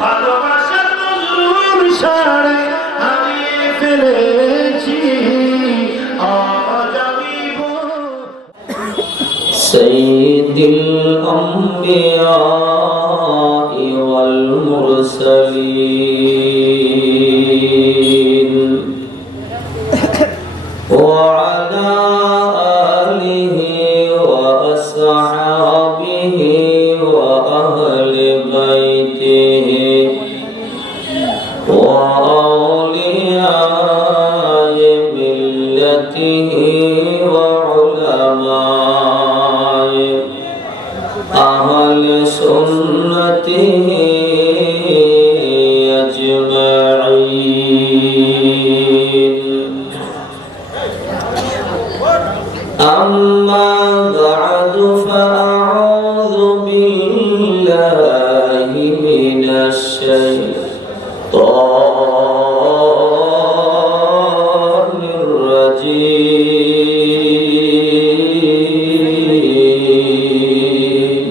ভালোবাসার নজরুল সাড়ে হারিয়ে ফেলেছি আজ আমি সাইয়্যিদুল আম্বিয়া ওয়াল মুরসালিন وعلى آله وأصحابه وأهل بيته وأولياء ملته وعلماء أهل سنته أما بعد فأعوذ بالله من الشيطان الرجيم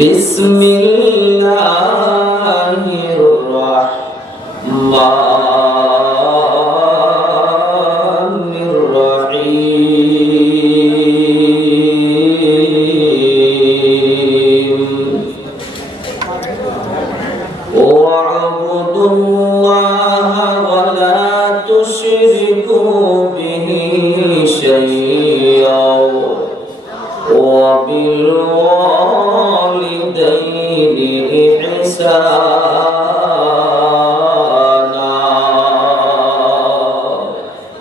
بسم الله الرحمن واعبدوا الله ولا تشركوا به شيئا وبالوالدين إحسانا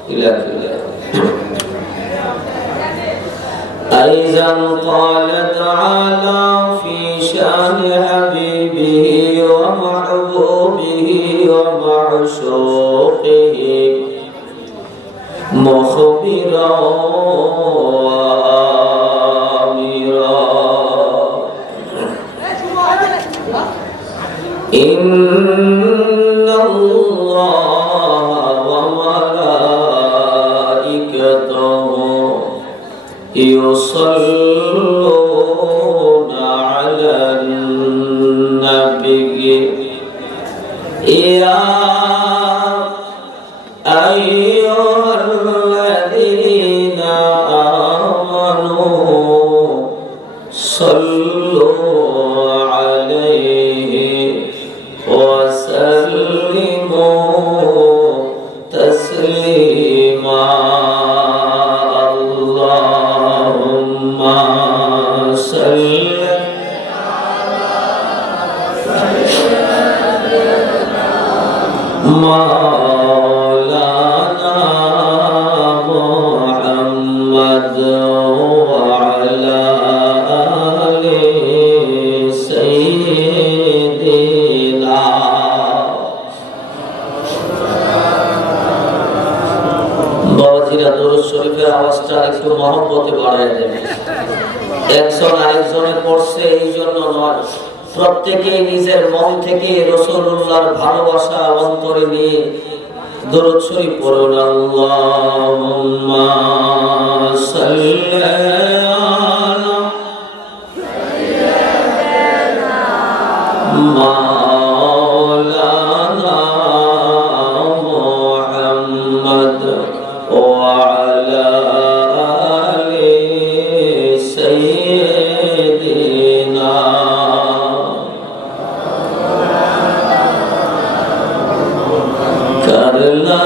إلى آخره. أيضا قال تعالى في شأن حبيبه ومحبوبه ومعشوقه مخبرا وآمرا إن الله وملائكته يصلون على النبي يا أيها الذين آمنوا صلوا عليه وسلموا تسليما اللهم صل مولانا محمد وعلى آل سيدنا বাবাজিরা দরুদ শরীফের আওয়াজটা একটু মহব্বতে বাড়ায় দেবে। একজন আরেকজনে পড়ছে এই জন্য নয়, প্রত্যেকে নিজের মন থেকে রাসূলুল্লাহর ভালোবাসা অন্তরে নিয়ে দরুদ শরীফ পড়ুন। আল্লাহুম্মা সাল্লি আলা মাওলানা মুহাম্মদ ওয়া আলা আলি সাইয়্যিদিনা करना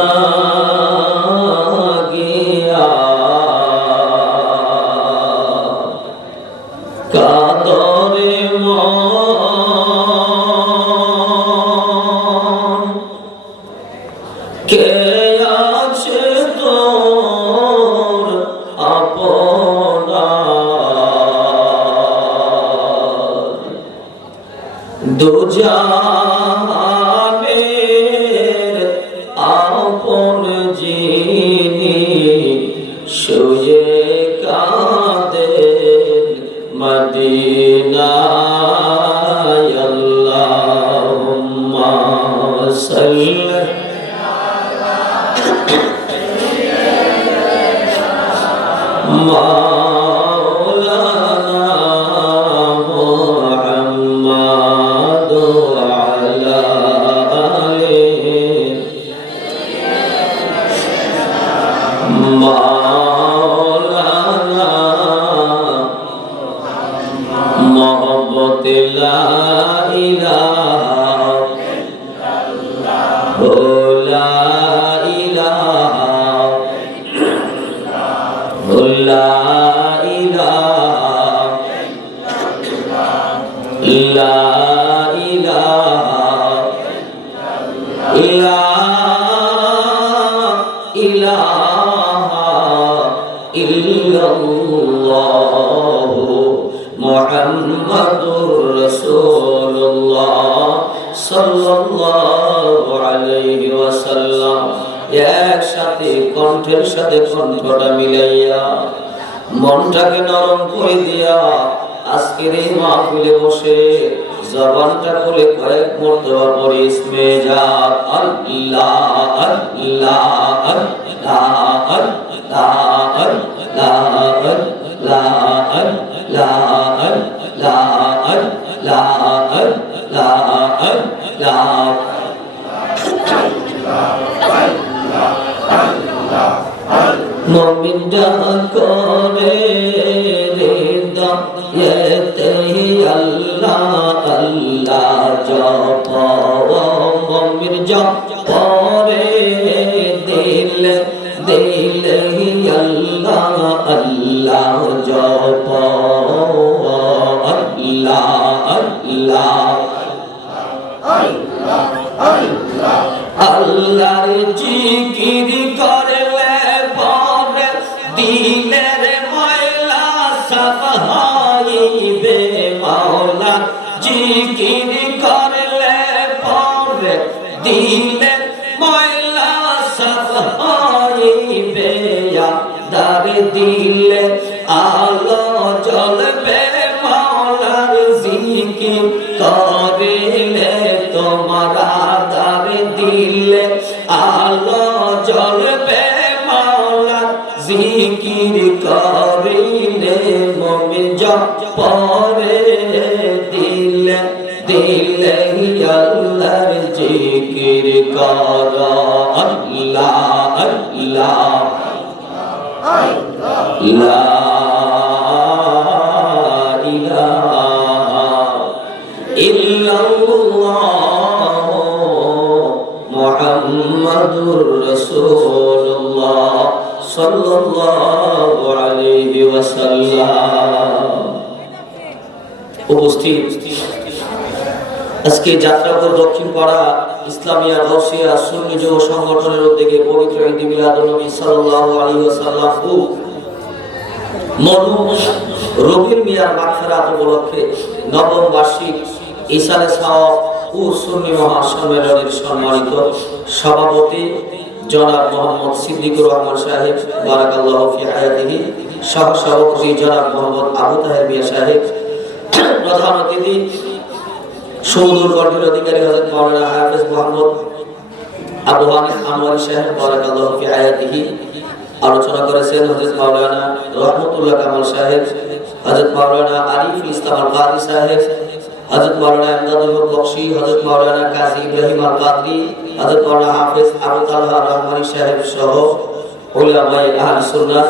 गया कादरे मान के আছে তোর আপনা দুজা আপন যিনি শুয়ে কাঁদেন মদিনায় আল্লাহুম্মা সাল্লি মাওলানা মুহাম্মদ ইলাহা ও লা ইলাহা ও লা ইলাহা লা ইলাহা লা ইলাহা ইল্লাল্লাহু মুহাম্মাদুর রাসূলুল্লাহ সাল্লাল্লাহু আলাইহি ওয়াসাল্লাম। একসাথে কণ্ঠের সাথে কণ্ঠটা মিলাইয়া মনটাকে নরম করে দিয়া আজকের এই মাহফিলে বসে জবানটা খুলে কয়েক মর্তবা পড়ি ইসমে জাত আল্লাহ আল্লাহ আল্লাহ আল্লাহ আল্লাহ আল্লাহ আল্লাহ আল্লাহ আল্লাহ আল্লাহ। মুমিন করে হৃদয়েতে আল্লাহ আল্লাহ জপ, মুমিন পরে দিল দিল আল্লাহ আল্লাহ জপ আল্লাহ আল্লাহ আল্লাহর জিকির করলে পরে দিলের ময়লা সাফ হইবে, মাওলা জিকির করলে পরে দিলের ময়লা সাফ হইবে, দার দিলে আলো জ্বলবে, মাওলার জিকির করিলে তোমারা দার দিলে আলো জ্বলবে, মাওলার জিকির করিলে মুমিন পরে দিলে দিলে আল্লাহর জিকির কর আল্লাহ আল্লাহ লা ইলাহা ইল্লাল্লাহ মুহাম্মাদুর রাসূলুল্লাহ সাল্লাল্লাহু আলাইহি ওয়াসাল্লাম। উপস্থিত আজকে যাত্রাপুর দক্ষিণ পাড়া ইসলামিয়া গৌসিয়া সুন্নি যুব সংগঠনের উদ্যোগে পবিত্র ঈদ মিলাদুন্নবী সাল্লাল্লাহু আলাইহি ওয়াসাল্লাম ও মরহুম রবিউল মিয়ার মাগফিরাত উপলক্ষে নবম বার্ষিক ইসালে সাওয়াব ও সুন্নি মহাসম্মেলনের সম্মানিত সভাপতি জনাব মোহাম্মদ সিদ্দিকুর রহমান সাহেব বারাকাল্লাহু ফি হায়াতিহি, সহ সভাপতি জনাব মোহাম্মদ আবু তাহের মিয়া সাহেব, প্রধান অতিথি সুদূর কণ্ঠের অধিকারী হযরত মাওলানা হাফেজ মোহাম্মদ আবু হানিফ আনোয়ারী সাহেব বারাকাল্লাহু ফি হায়াতিহি। আলোচনা করেছেন হযরত মাওলানা রহমতুল্লাহ কামাল সাহেব, হযরত মাওলানা আরিফুল ইসলাম আল কাদরি সাহেব, হযরত মাওলানা ইমদাদুল হক বখশী, হযরত মাওলানা কাজী ইব্রাহিম আল কাদরি, হযরত মাওলানা হাফেজ আবু তালহা রহমানী সাহেব সহ উলামায়ে আহলে সুন্নাহ।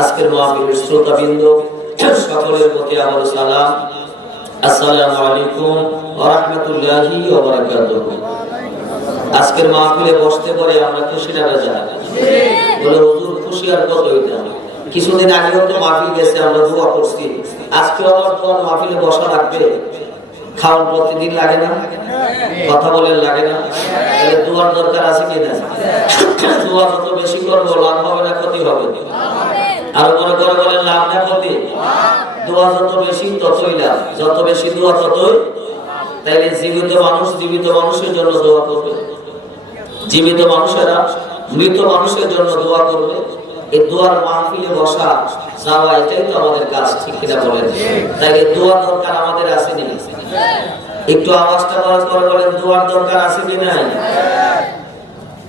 আজকের মাহফিলের শ্রোতাবৃন্দ সকলের প্রতি আমার সালাম, আসসালামু আলাইকুম ওয়া রাহমাতুল্লাহি ওয়া বারাকাতুহু। আজকের মাহফিলে বসতে পরে আমরা খুশি না বেজার? বলে হুজুর খুশি আর কত হইতা। কিছুদিন আগেও তো মাহফিল গেছে, আমরা দোয়া করছি, আজকে আবার তোমার মাহফিলে বসা লাগবে। খাওয়ার প্রতিদিন লাগে না? কথা বলেন লাগে না? তাহলে দোয়ার দরকার আছে কি না? দোয়া যত বেশি করবো লাভ হবে না ক্ষতি হবে? আর মনে করে বলেন লাভ না ক্ষতি? দোয়া যত বেশি ততই লাভ, যত বেশি দোয়া ততই। তাইলে জীবিত মানুষের জন্য দোয়া করবে, জীবিত মানুষেরা মৃত মানুষের জন্য দোয়া করবে। এই দোয়ার মাহফিলে বসা যাওয়া এটাই তো আমাদের কাজ, ঠিক কিনা বলেন? তাইলে দোয়া দরকার আমাদের আছে নি? একটু আওয়াজটা বড় করে বলেন, দোয়ার দরকার আছে কি নাই?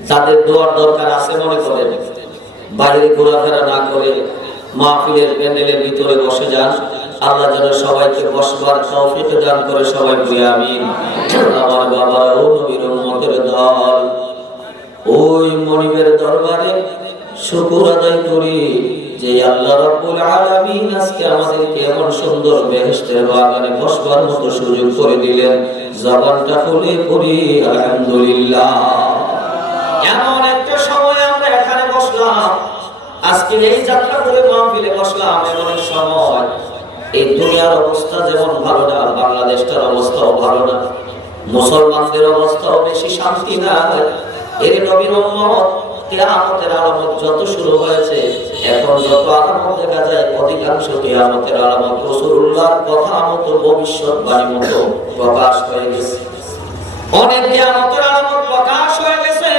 তাদের দোয়ার দরকার আছে মনে করেন, বাইরে ঘোরাফেরা না করে মাহফিলের প্যান্ডেলের ভিতরে বসে যান। আল্লাহ যেন সবাইকে বসবার তৌফিক দান করে, সবাই বলি আমিন। আমার বাবারা ও নবীর উম্মতের দল, ওই মনিবের দরবারে শুকর আদায় করি যে আল্লাহ রাব্বুল আলামিন আজকে আমাদেরকে এমন সুন্দর বেহেশতের বাগানে বসবার মতো সুযোগ করে দিলেন, জবানটা খুলে পড়ি আলহামদুলিল্লাহ। এমন একটা সময় আমরা এখানে বসলাম, আজকে এই যাত্রা করে মাহফিলে বসলাম, এমন এক সময় এই দুনিয়ার অবস্থা যেমন ভালো না, বাংলাদেশটার অবস্থাও ভালো না, মুসলমানদের অবস্থাও বেশি শান্তি না। এর নবীর উম্মত কিয়ামতের আলামত যত শুরু হয়েছে, এখন যত আলামত দেখা যায়, অধিকাংশ কিয়ামতের আলামত রাসূলুল্লাহর কথা মতো, ভবিষ্যৎবাণী মতো প্রকাশ হয়ে গেছে। অনেক কিয়ামতের আলামত প্রকাশ হয়ে গেছে।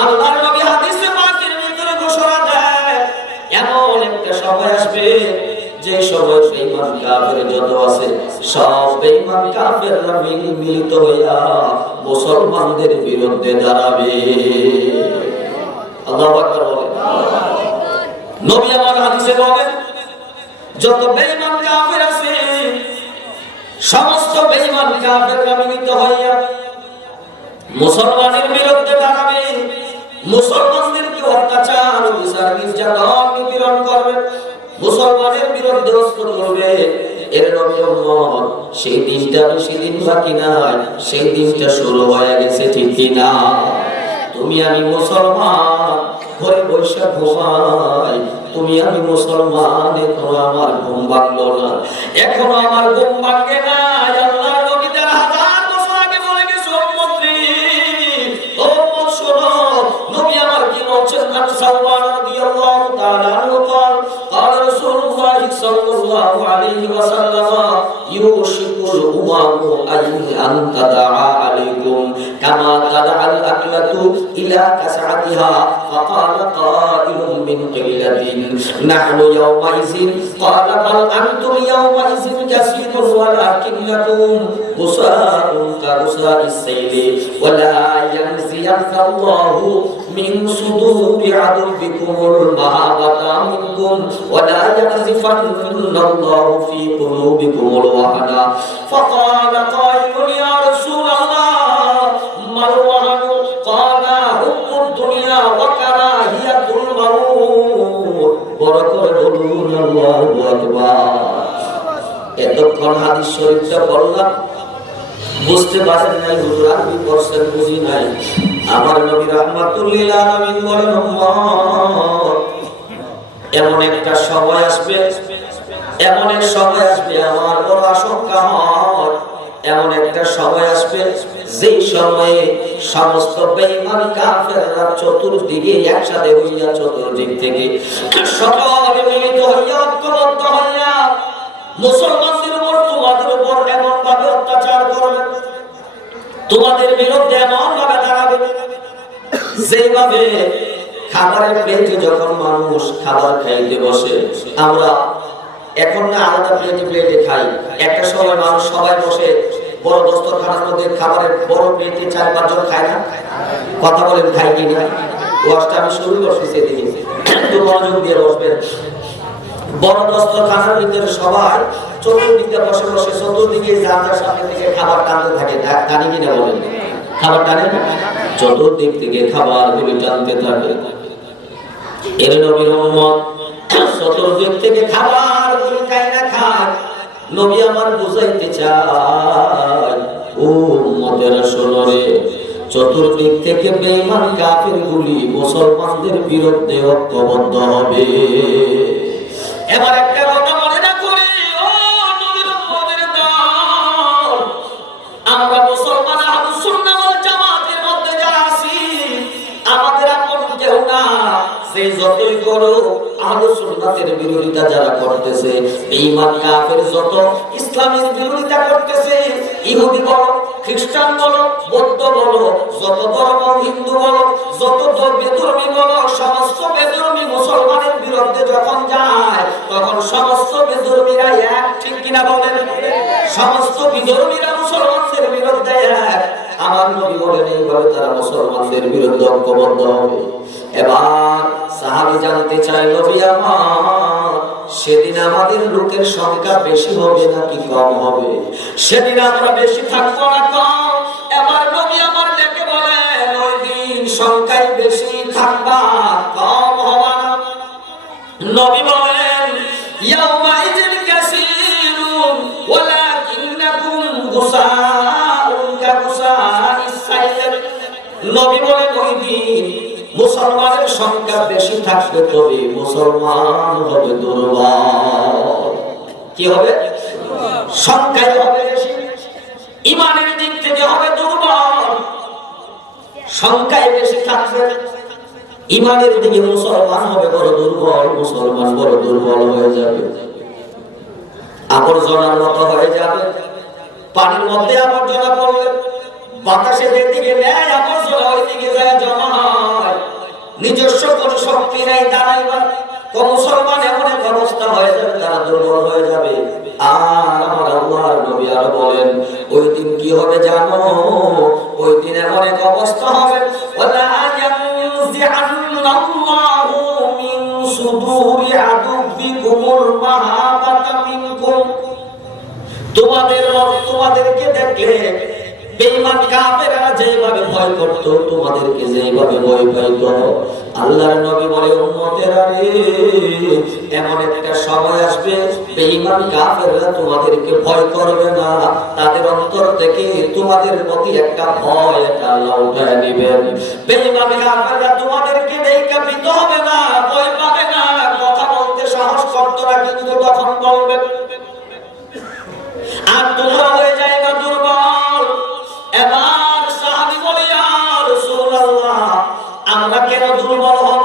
আল্লাহর নবী হাদিসে পাকের ভিতরে ঘোষণা দেয়, এমন একটা সময় আসবে যে সময় বেঈমান কাফের যত আছে সব বেঈমান কাফেররা মিলিত হইয়া মুসলমানদের বিরুদ্ধে দাঁড়াবে। আল্লাহু আকবার বলেন। নবী আমার হাদিসে বলেন, যত বেঈমান কাফের আছে সমস্ত বেঈমান কাফেররা মিলিত হইয়া মুসলমানের বিরুদ্ধে দাঁড়াবে, মুসলমানদেরকে অত্যাচার, বিচার, নির্যাতন, নিপীড়ন করবে, মুসলমানের বিরুদ্ধে অস্ত্র তুলবে। এর নবী উম্মত সেই দিনটা বেশি দিন বাকি নাই, সেই দিনটা শুরু হয়ে গেছে, ঠিক কিনা? তুমি আমি মুসলমান, ঘরে বসে ঘুমাই, তুমি আমি মুসলমান, এখনো আমার ঘুম ভাঙলো না, এখনো আমার ঘুম ভাঙে না। আল্লাহর নবী তার হাজার বছর আগে বলে গেছে, উম্মত শোনো, নবী আমার কি বলছেন? আন সালমান রাদিয়াল্লাহু তাআলা আনহু قال قال رسول الله صلى الله عليه وسلم يوشك الأمم أن تدعى عليكم كما تدعى الأكلة إلى كسعتها فقال قائل من قلة نحن يومئذ قال بل أنتم يومئذ كثير ولكنكم غثاء كغثاء السيل ولا ينزين الله من صدور عدوكم المهابة منكم ولا يقذفن الله في قلوبكم الوهن فقال قائل يا رسول الله ما الوهن قال حب الدنيا وكراهية الموت বরকত বলুন আল্লাহু আকবার। এতক্ষণ হাদিস শরীফটা বললাম, বুঝতে পারেন নাই, হুজুর আরবি পড়ছেন, বুঝি নাই। আমার নবী রাহমাতুল লিল আলামিন বলেন, উম্মত এমন একটা সময় আসবে, এমন এক সময় আসবে, আমার বড় আশঙ্কা হয়, এমন একটা সময় আসবে যেই সময়ে সমস্ত বেঈমান কাফেররা চতুর্দিকে একসাথে হইয়া, চতুর্দিক থেকে সকলে মিলিত হইয়া, ঐক্যবদ্ধ হইয়া মুসলমানদের উপর, তোমাদের উপর এমন ভাবে অত্যাচার করবে, তোমাদের বিরুদ্ধে এমন ভাবে দাঁড়াবে যেভাবে খাবারের প্লেটে যখন মানুষ খাবার খাইতে বসে, আমরা এখন না আলাদা প্লেটে খাই, একটা সময় মানুষ সবাই বসে বড় দস্তরখানার মধ্যে খাবারের বড় প্লেটে 4-5 জন খায় না? কথা বলেন, খাই কি না? ওয়াজটা আমি শুরু করছি সেদিন, একটু মনোযোগ দিয়ে বসবেন। বড় দস্তরখানার ভিতরে সবাই চতুর্দিকে বসে বসে, চতুর্দিকে যার সামনে থেকে খাবার টানতে থাকে, টানি কিনা বলেন? খাবার টানে, চতুর্দিক থেকে খাবার গুলি টানতে থাকে। এর নবীর উম্মত চতুর্দিক থেকে খাবার গুলি খায় না খায়। নবী আমার বুঝাইতে চায়, ও উম্মতেরা শোনো রে, চতুর্দিক থেকে বেঈমান কাফের গুলি মুসলমানদের বিরুদ্ধে ঐক্যবদ্ধ হবে। এবার একটা কথা মনে না করি, ও নবীর উম্মতের দল, আমরা মুসলমান আহলুস সুন্নাহ ওয়াল জামাতের মধ্যে যারা আছি, আমাদের আপন কেউ না। সেই যতই করো আহলুস সুন্নাতের বিরোধিতা যারা করতেছে, বেঈমান কাফের যত ইসলামের বিরোধিতা করতেছে, ইহুদি বলো, খ্রিস্টান বলো, বৌদ্ধ বলো, যত ধর্ম, হিন্দু বলো, যত বেধর্মী বলো, সমস্ত বেধর্মী মুসলমানের বিরুদ্ধে যখন যায়, তখন সমস্ত বেধর্মীরা এক, ঠিক কিনা বলেন? সমস্ত বিধর্মীরা মুসলমানদের বিরুদ্ধে এক। আমার নবী বলেন, এইভাবে তারা মুসলমানদের বিরুদ্ধে ঐক্যবদ্ধ হবে। এবার সাহাবী জানতে চাই, নবী আমার, সেদিন আমাদের লোকের সংখ্যা বেশি হবে নাকি কম হবে? সেদিন আমরা বেশি থাকবো না কম? এবার নবী আমার ডেকে বলেন, ওই দিন সংখ্যায় বেশি থাকবা, কম হবা না। নবী বলেন ইয়াউমাইজিন কাসীরুন ওয়ালাকিন্নাকুম গুসাউন কাগুসাইস সাইর। নবী বলেন ওই দিন মুসলমানের সংখ্যা বেশি থাকবে, তবে মুসলমান হবে দুর্বল। কি হবে? সংখ্যায় হবে বেশি, ইমানের দিক থেকে হবে দুর্বল। সংখ্যায় বেশি থাকবে, ইমানের দিকে মুসলমান হবে বড় দুর্বল, মুসলমান বড় দুর্বল হয়ে যাবে, আবর্জনার মতো হয়ে যাবে। পানির মধ্যে আবর্জনা পড়লে বাতাসে যেদিকে নেয় আবর্জনা ওই দিকে যায় জমা হয়। নিজস্ব কোন শক্তি নাই দাঁড়াইবার, মুসলমান এমন এক অবস্থা হয়ে যাবে, তারা দুর্বল হয়ে যাবে। আর আমার আল্লাহর নবী আরো বলেন ওই দিন কি হবে জানো? ওই দিন এমন এক অবস্থা হবে ওয়ালা ইয়ানজিআন্নাল্লাহু মিন সুদুরি আদুবিকুমুল মাহাবাতা মিনকুম। তোমাদেরকে দেখলে বেঈমান কাফেররা যেভাবে ভয় করত, তোমাদেরকে যেভাবে ভয় পাইত, আল্লাহর নবী বলে উম্মতেরা রে, এমন একটা সময় আসবে বেঈমান কাফেররা তোমাদেরকে ভয় করবে না, তাদের অন্তর থেকে তোমাদের প্রতি একটা ভয় এটা আল্লাহ উঠায় নেবেন। বেঈমান কাফেররা তোমাদেরকে দেখে ভীত হবে না, ভয় পাবে না, কথা বলতে সাহস করত না, কিন্তু তখন বলবে। আর তোমরা হয়ে যায়গা দুর্বল। এবার সাহাবী বলে ইয়া রাসূলুল্লাহ, আমরা কেন দুর্বল হব?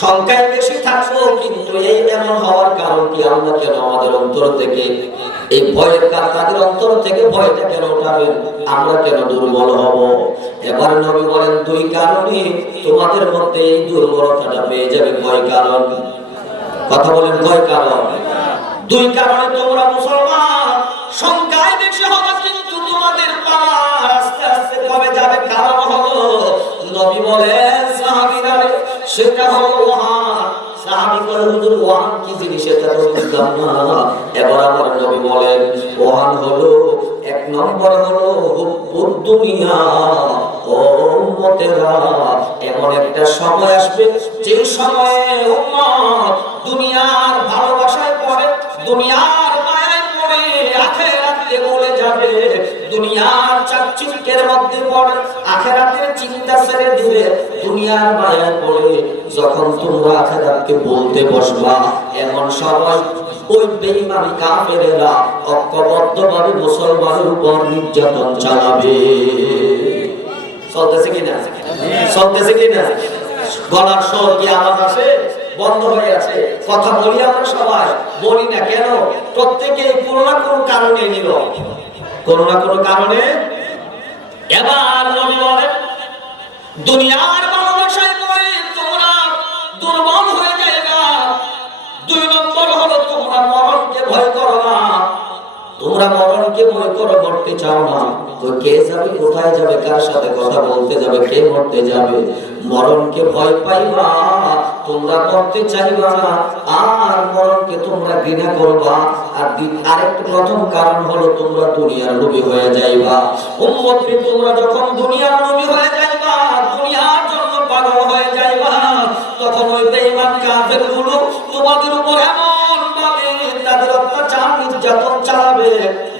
সংখ্যায় বেশি থাকবো, কিন্তু এই এমন হওয়ার কারণ কি? আমরা কেন আমাদের অন্তর থেকে এই ভয়ের তাদের অন্তর থেকে ভয়টা কেন উঠাবেন? আমরা কেন দুর্বল হব? এবার নবী বলেন দুই কারণে তোমাদের মধ্যে এই দুর্বলতাটা পেয়ে যাবে। কয় কারণ? কথা বলেন, কয় কারণ? দুই কারণে তোমরা মুসলমান সংখ্যায় বেশি হবে, কিন্তু তোমাদের পাওয়ার আস্তে আস্তে কমে যাবে। কারণ হলো নবী বলেন সাহাবীরা সেটা হলো ওয়াহান। সাহাবী বলেন হুজুর ওয়াহান কি জিনিস এটা তো বুঝলাম না। এবার আমার নবী বলেন ওয়াহান হলো এক নম্বর হলো হুব্বুদ দুনিয়া। ও উম্মতেরা, এমন একটা সময় আসবে যে সময়ে উম্মত দুনিয়ার ভালোবাসায় পড়ে, দুনিয়ার মায়ায় পড়ে আখিরাতে ভুলে যাবে, দুনিয়ার চাকচিক্যের মধ্যে পড়ে আখিরাতের চিন্তা ছেড়ে দিবে, দুনিয়ার মায়ায় পড়ে যখন তোমরা আখিরাতকে বলতে বসবা, এমন সময় ওই বেঈমান কাফেরেরা ঐক্যবদ্ধভাবে মুসলমানের উপর নির্যাতন চালাবে। চলতেছে কিনা? চলতেছে কিনা? গলার স্বর কি আওয়াজ আসে? বন্ধ হয়ে আছে। কথা বলি আমরা সবাই, বলি না কেন? প্রত্যেকে কোনো না কোনো কারণে নিল, কোনো না কোনো কারণে। এবার নবী বলেন দুনিয়ার ভালোবাসায় পড়ে তোমরা দুর্বল হয়ে যায়গা। দুই নম্বর হলো তোমরা মরণকে ভয় করো না। তোমরা মরণকে ভয় করো, মরতে চাও না। তো কে যাবে, কোথায় যাবে, কার সাথে কথা বলতে যাবে, কে মরতে যাবে? মরণকে ভয় পাইবা, তোমরা মরতে চাইবা না, আর মরণকে তোমরা ঘৃণা করবা। আর আরেকটা প্রথম কারণ হলো তোমরা দুনিয়ার লোভী হয়ে যাইবা। উম্মতকে তোমরা যখন দুনিয়ার লোভী হয়ে যাইবা, দুনিয়ার জন্য পাগল হয়ে যাইবা, তখন ওই বেঈমান কাফেরগুলো তোমাদের উপর এমন ভাবে তাদের অত্যাচার নির্যাতন চালাবে,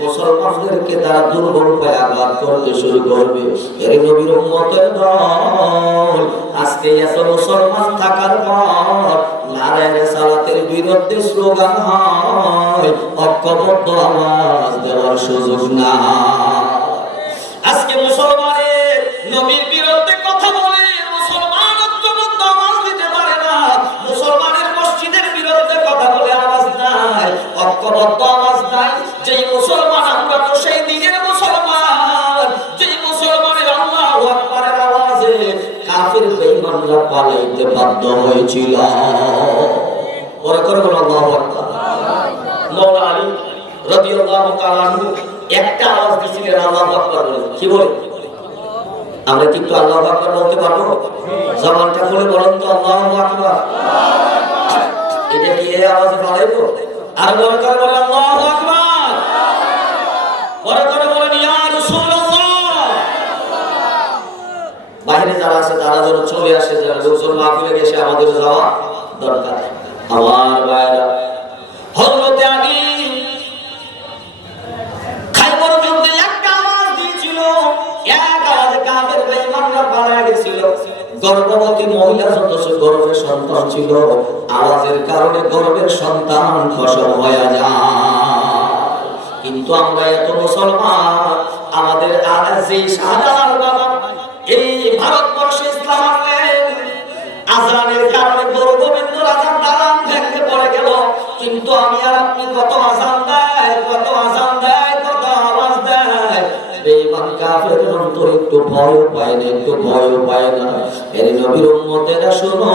মুসলমানদেরকে তারা দুর্বল পায়ে আঘাত করতে শুরু করবে। এর নবীর উম্মতের দল আজকে এত মুসলমান থাকার পর নারায়ে রিসালাতের বিরুদ্ধে স্লোগান হয়, ঐক্যবদ্ধ আওয়াজ দেওয়ার সুযোগ না। আজকে মুসলমানের নবীর বিরুদ্ধে কথা বলে মুসলমান ঐক্যবদ্ধ আওয়াজ দিতে পারে না। মুসলমানের মসজিদের বিরুদ্ধে কথা বলে আওয়াজ নাই, ঐক্যবদ্ধ আওয়াজ নাই। যেই মুসলমান আমরা তো সেই দিনের মুসলমান, যেই মুসলমানের আল্লাহু আকবারের আওয়াজে কাফির বেঈমানরা পালাইতে বাধ্য হয়েছিল। ওরা করে বলো আল্লাহু আকবার। মাওলানা আলী রাদিয়াল্লাহু তাআলা আনহু একটা আওয়াজ দিছিলেন আল্লাহু আকবার বলে। কি বলে? আমরা কি একটু আল্লাহু আকবার বলতে পারবো? জবানটা খুলে বলেন তো আল্লাহু আকবার। এটা কি এই আওয়াজে পালাইবো? আর বড় করে বলেন আল্লাহু আকবার। বড় করে বলেন ইয়া রাসূলুল্লাহ। বাইরে যারা আছে তারা যেন চলে আসে, যারা লোকজন মাহফিলে গেছে আমাদের যাওয়া দরকার। আমার ভাইরা, হযরত আলী খায়বর যুদ্ধে একটা আওয়াজ দিয়েছিল, এক আওয়াজে কাফের বেঈমানরা পালিয়ে গেছিল। গর্ভবতী মহিলা যত গর্ভে সন্তান ছিল, আওয়াজের কারণে গর্ভের সন্তান ফসল হয়ে যায়। কিন্তু আমরা এত মুসলমান, আমাদের আলাজি শাহজালাল বাবা এই ভারতবর্ষে ইসলাম আনলেন, আজানের কারণে বড় গোবিন্দ আজান দালান ভেঙে পড়ে গেল। কিন্তু আমি আর আপনি কত আজান দেয়, কত আজান দেয়, কত আওয়াজ দেয়, বেঈমান কাফের অন্তর একটু ভয় পায় না, একটু ভয় পায় না। এর নবীর উম্মতেরা শোনো,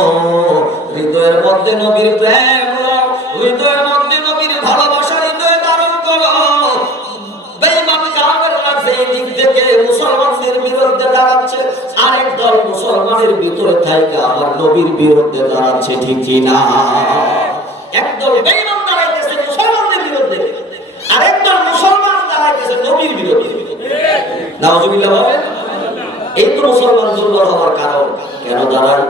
হৃদয়ের মধ্যে নবীর প্রেম, হৃদয়ের মধ্যে নবীর ভালোবাসা হৃদয়ে ধারণ করো। বেঈমান কাফেররা যেই দিক থেকে মুসলমানদের বিরুদ্ধে দাঁড়াচ্ছে, আরেক দল মুসলমানের ভিতরে থাইকা আমার নবীর বিরুদ্ধে দাঁড়াচ্ছে, ঠিক কি না? একদল বেঈমান দাঁড়াইতেছে মুসলমানদের বিরুদ্ধে, আরেক দল মুসলমান দাঁড়াইতেছে নবীর বিরুদ্ধে। নাউজুবিল্লাহ বলেন। এই তো মুসলমান দুর্বল হওয়ার কারণ। কেন দাঁড়ায়?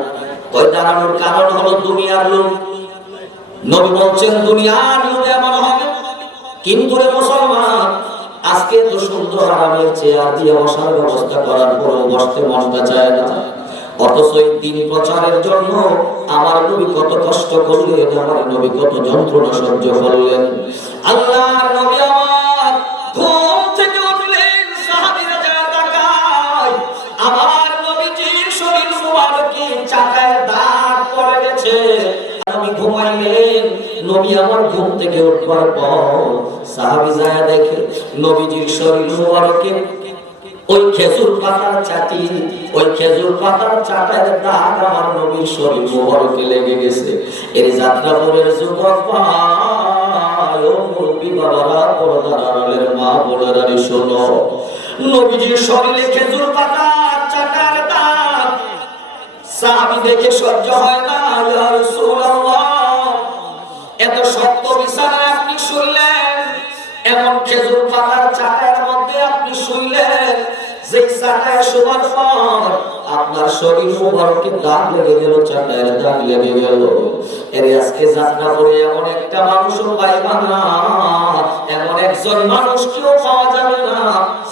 ওই দাঁড়ানোর কারণ হলো দুনিয়ার লোভ। নবী বলছেন দুনিয়ার লোভ এমন হবে। কিন্তু রে মুসলমান, আজকে তো সুন্দর আরামের চেয়ার দিয়ে বসার ব্যবস্থা করার পরেও বসতে মনটা চায় না। অথচ এই দিন প্রচারের জন্য আমার নবী কত কষ্ট করলেন, আমার নবী কত যন্ত্রণা সহ্য করলেন। আল্লাহর নবী আমার ঘুম থেকে উঠলেন, সাহাবীরা যায় তাকায়, আমার নবীজির শরীর মুবারকে চাকায় দাগ পড়ে গেছে। নবী ঘুমাইলেন, নবী আমার ঘুম থেকে উঠবার পর সাহাবী যায় দেখে নবীজির শরীর মুবারকে ওই খেজুর পাতার চাটি, ওই খেজুর পাতার চাটার দাগ আমার নবীর শরীর মুবারকে লেগে গেছে। এর যাত্রাপুরের যুবক ভাই ও মুরব্বি বাবারা, পর্দার আড়ালের মা বোনেরা শোনো, নবীজির শরীরে খেজুর পাতার চাটার দাগ সাহাবী দেখে সহ্য হয় না। ইয়া রাসূলুল্লাহ, এত শক্ত বিছানায় আপনি শুইলেন, এমন খেজুর পাতার চাটার মধ্যে আপনি শুইলেন, যে চাটায় শোয়ার পর আপনার শরীর মুবারকে দাগ লেগে গেল, চাটায় দাগ লেগে গেল। এর আজকে যাত্রা করে এমন একটা মানুষও পাইবা না, এমন একজন মানুষকেও পাওয়া যাবে না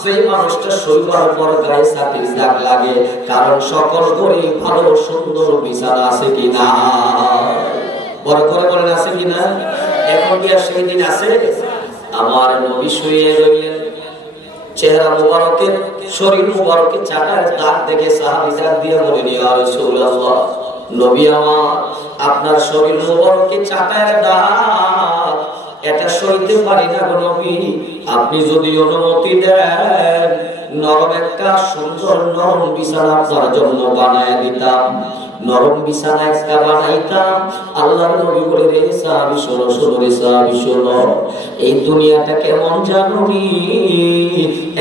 সেই মানুষটা শোয়ার পর গায়ে চাটির দাগ লাগে। কারণ সকল ঘরে ভালো সুন্দর বিছানা আছে কিনা? বড় করে বলেন আছে কিনা? এখন কি আর সেই দিন আছে? আমার নবী শুয়ে রইলেন, চেহারা মুবারকের শরীর মুবারকে চাটার দাগ দেখে সাহাবীরা দিয়ে বলেন, ইয়া রাসূলুল্লাহ, নবী আমার আপনার শরীর মুবারকে চাটার দাগ, এটা সইতে পারি না গো নবী, আপনি যদি অনুমতি দেন নরম একটা সুন্দর নরম বিছানা আপনার জন্য বানায় দিতাম, নরম বিছানা একটা বানাইতাম। আল্লাহর নবী বলে, রে সাহাবী শোনো, শোনো রে সাহাবী শোনো, এই দুনিয়াটা কেমন জানুনি?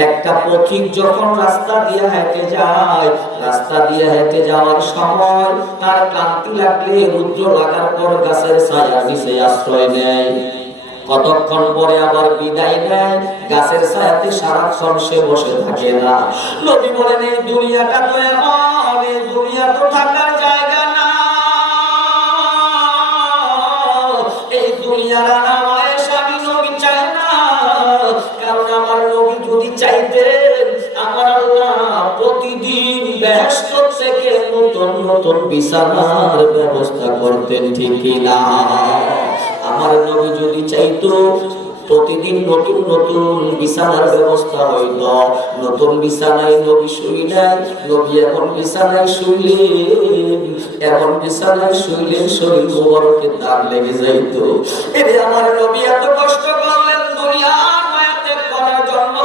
একটা পথিক যখন রাস্তা দিয়ে হেঁটে যায়, রাস্তা দিয়ে হেঁটে যাওয়ার সময় তার ক্লান্তি লাগলে রুদ্র লাগার পর গাছের ছায়ার নিচে আশ্রয় নেয়, কতক্ষণ পরে আবার বিদায় নেয়, গাছের ছায়াতে সারাক্ষণ সে বসে থাকে না। নবী বলেন, এই দুনিয়াটা তো এমন, এই দুনিয়া তো থাকার জায়গা না, এই দুনিয়ার আরামায়েশ আমি নবী চাই না। কারণ আমার নবী যদি চাইতেন, আমার আল্লাহ প্রতিদিন ব্যস্ত থেকে নতুন নতুন বিছানার ব্যবস্থা করতেন, ঠিক কিনা? আমার নবী যদি চাইতো প্রতিদিন নতুন নতুন বিছানার ব্যবস্থা হইত, নতুন বিছানায় নবী শুইলেন, নবী এখন বিছানায় শুইলেন, এখন বিছানায় শুইলেন শরীর মুবারকে দাগ লেগে যাইত। এরে আমার নবী এত কষ্ট করলেন দুনিয়ার মায়া ত্যাগ করার জন্য।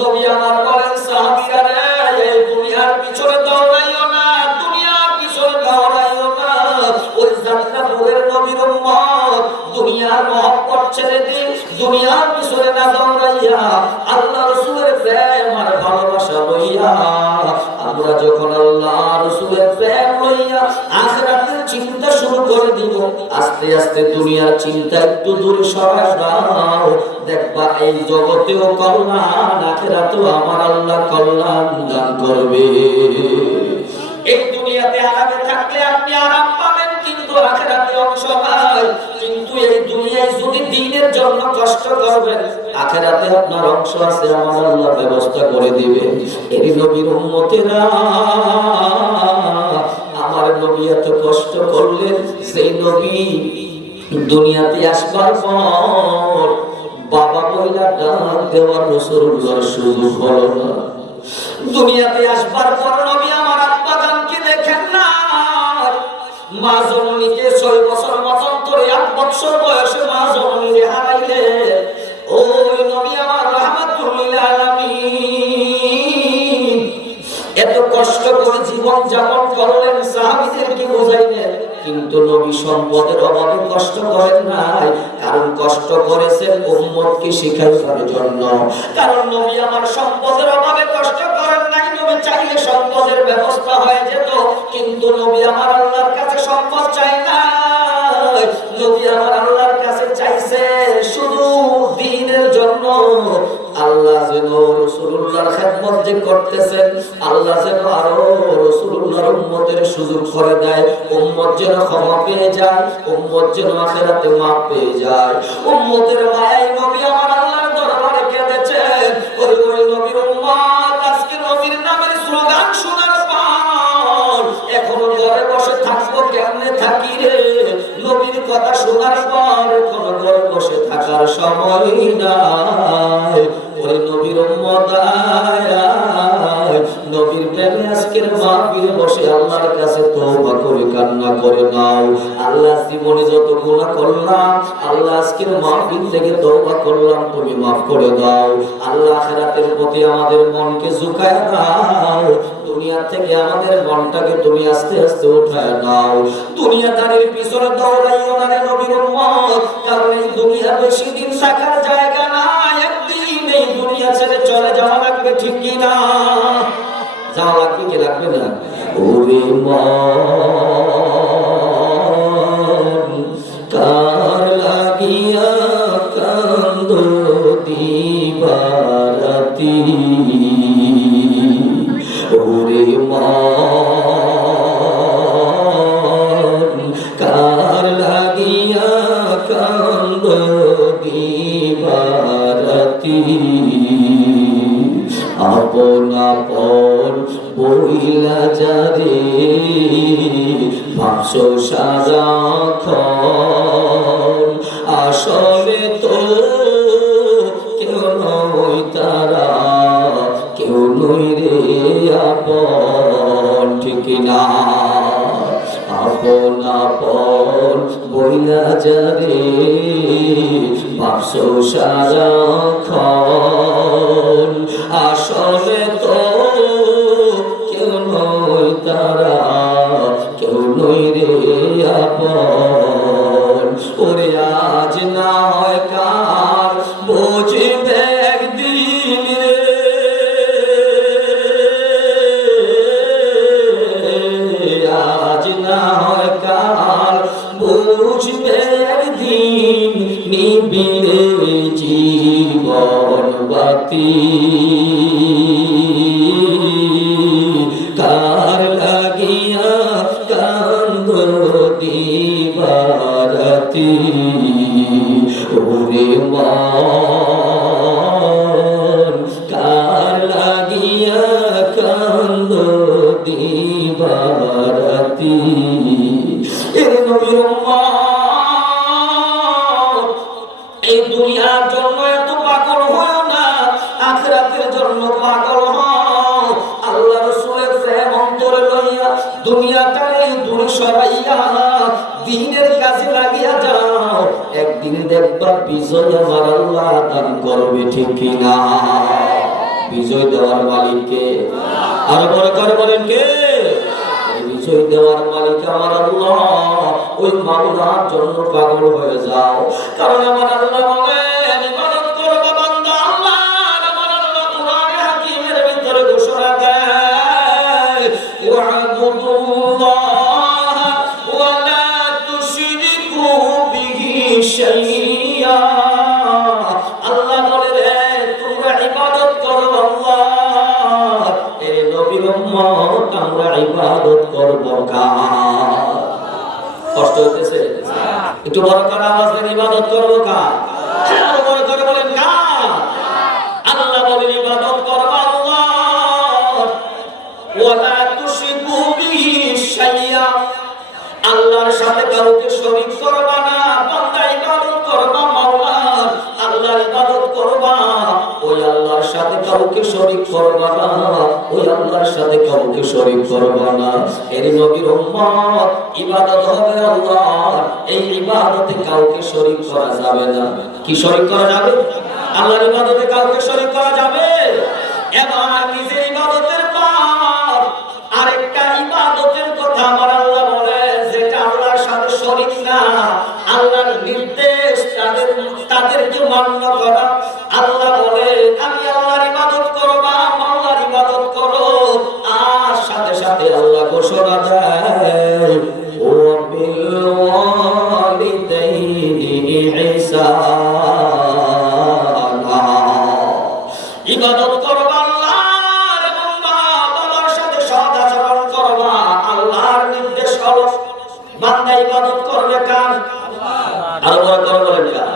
নবী আমার বলেন, সাহাবীরা রে, এই দুনিয়ার পিছনে দৌড়াইও না, দুনিয়ার পিছনে দৌড়াইও না। ওই যাত্রাপুরের নবীর উম্মত দুনিয়ার মহব্বত ছেড়ে দিন, দুনিয়ার পিছনে না দৌড়াইয়া আল্লাহ রাসূলের প্রেম আর ভালোবাসা লইয়া আমরা যখন আল্লাহ রাসূলের প্রেম লইয়া আখিরাতের চিন্তা শুরু করে দিব, আস্তে আস্তে দুনিয়ার চিন্তা একটু দূরে সরাই দাও, দেখবা এই জগতেও কল্যাণ, আখিরাতেও আমার আল্লাহ কল্যাণ দান করবে। এই দুনিয়াতে আরামে থাকলে আপনি আরাম পাবেন, কিন্তু আখিরাতে অংশ নাই। দিনের জন্য কষ্ট করবেন, আখিরাতে আপনার অংশ আছে, আমার আল্লাহ ব্যবস্থা করে দিবে। এই নবীর উম্মতেরা, আমার নবী এত কষ্ট করলেন, সেই নবী দুনিয়াতে আসবার পর বাবা বইলা ডাক দেওয়ার রাসূলুল্লাহর সুযোগ হলো না। দুনিয়াতে আসবার পর নবী আমার আব্বা জানকে দেখেন না, মা জননীকে 6 বছর মতন ধরে 1 বছর বয়সে মা জননীকে হারাইলেন। ওই নবী আমার রাহমাতুল লিল আলামিন এত কষ্ট করে জীবন যাপন করলেন, সাহাবীদেরকে বোঝাইলেন, কিন্তু নবী সম্পদের অভাবে কষ্ট করেন নাই, কারণ কষ্ট করেছেন উম্মতকে শিখাইবার জন্য। কারণ নবী আমার সম্পদের অভাবে কষ্ট করেন নাই, নবী চাইলে সম্পদের ব্যবস্থা হয়ে যেত, কিন্তু নবী আমার আল্লাহর কাছে সম্পদ চাই না। নবী আমার আল্লাহর কাছে চাইছে শুধু দ্বীনের জন্য। আল্লাহ যেন রাসূলুল্লাহর খেদমত যে করতেছেন, আল্লাহ যেন আরো রাসূলুল্লাহর উম্মতের সুযোগ করে দেয়, উম্মত যেন ক্ষমা পেয়ে যায়, উম্মত যেন আখিরাতে মাপ পেয়ে যায়। উম্মতের মায়ায় নবী আমার আল্লাহর দরবারে কেঁদেছেন। ওই নবীর উম্মত আজকে নবীর নামের স্লোগান শোনার পর এখনো ঘরে বসে থাকবো, কেমনে থাকি রে? নবীর কথা শোনার পর এখনো ঘরে বসে থাকার সময় নাই। ওই নবীর উম্মত নবীর প্রেমে আজকের মাহফিলে বসে আল্লাহর কাছে তওবা করে কান্না করে নাও। আল্লাহ, জীবনে যত গুনাহ করলাম, আল্লাহ আজকের মাহফিল থেকে তওবা করলাম, তুমি মাফ করে দাও। আল্লাহ আখিরাতের প্রতি আমাদের মনকে ঝুঁকায় দাও, দুনিয়া থেকে আমাদের মনটাকে তুমি আস্তে আস্তে উঠায় দাও। দুনিয়াদারির পিছনে দৌড়াইও না রে নবীর উম্মত, কারণ এই দুনিয়া বেশি দিন থাকার জায়গা না, একদিন এই দুনিয়া ছেড়ে চলে যাওয়া লাগবে, ঠিক কি না? যাওয়া লাগবে কি লাগবে না? ওরে মন কার লাগিয়া কান্দো দিবারাতি, ওরে মন কার লাগিয়া কান্দো দিবারাতি, আপন আপন বইলা যারে ভাবছো সারাক্ষণ, আসলে তো কেউ নয় তারা, কেউ নয় রে আপন, ঠিক না? আপন আপন বইলা যারে ভাবছো সারাক্ষণ, আসলে তো কেউ নয় তারা, কেউ নয় রে আপন। ওরে আজ না হয় কাল বুঝবে একদিন রে, আজ না হয় কাল বুঝবে একদিন, নিবিড়ে জীবন বাতি কার লাগিয়া কান্দো দিবারাতি, ওরে মন কার লাগিয়া কান্দো দিবারাতি। এর নবীর উম্মত, এই দুনিয়ার জন্য এত পাগল হয় না, আখিরাতের জন্য পাগল হও। আল্লাহ রাসূলের প্রেম অন্তরে লইয়া দুনিয়াটারে দূরে সরাইয়া দ্বীনের কাজে লাগিয়া যাও, একদিন দেখবা বিজয় আমার আল্লাহ দান করবে, ঠিক কি না? বিজয় দেওয়ার মালিককে আর বড় করে বলেন কে? বিজয় দেওয়ার মালিক আমার আল্লাহ। ওই মাওলার জন্য পাগল হয়ে যাও, কারণ আমার আল্লাহ বলেন ইবাদত করবা বান্দা আল্লাহ। আমার আল্লাহ কোরআনে হাকিমের ভিতরে ঘোষণা দেয়, ওয়া'বুদুল্লাহ ওয়া লা তুশরিকু বিহি শাইয়্যা। আল্লাহ বলে রে তোমরা ইবাদত করো আল্লাহ। এ নবীর উম্মত আমরা ইবাদত করব কার? কষ্ট হইতেছে? একটু বড় করে আওয়াজ করে ইবাদত করব কার? কাউকে শরীক করবা না, ওই আল্লাহর সাথে কাউকে শরীক করবা না। এর নবীর উম্মত ইবাদত হবে আল্লাহর, এই ইবাদতে কাউকে শরীক করা যাবে না। কি শরীক করা যাবে? আল্লাহর ইবাদতে কাউকে শরীক করা যাবে? এবার নিজের ইবাদতের পর আরেকটা ইবাদতের কথা আমার আল্লাহ বলে, যেটা আল্লাহর সাথে শরীক না, আল্লাহর নির্দেশ তাদেরকে মান্য করা। আল্লাহ বলে আমি আল্লাহর ইবাদত করবা, আল্লাহর ইবাদত করো। আর সাথে সাথে আল্লাহ ঘোষণা দেয়, ও বিল ওয়ালিদাইনি ইহসানা, ইবাদত করবা আল্লাহর এবং মা বাবার সাথে সৎ আচরণ করবা। আল্লাহর নির্দেশ হলো বান্দা ইবাদত করবে কার? আর বড় করে বলেন কার?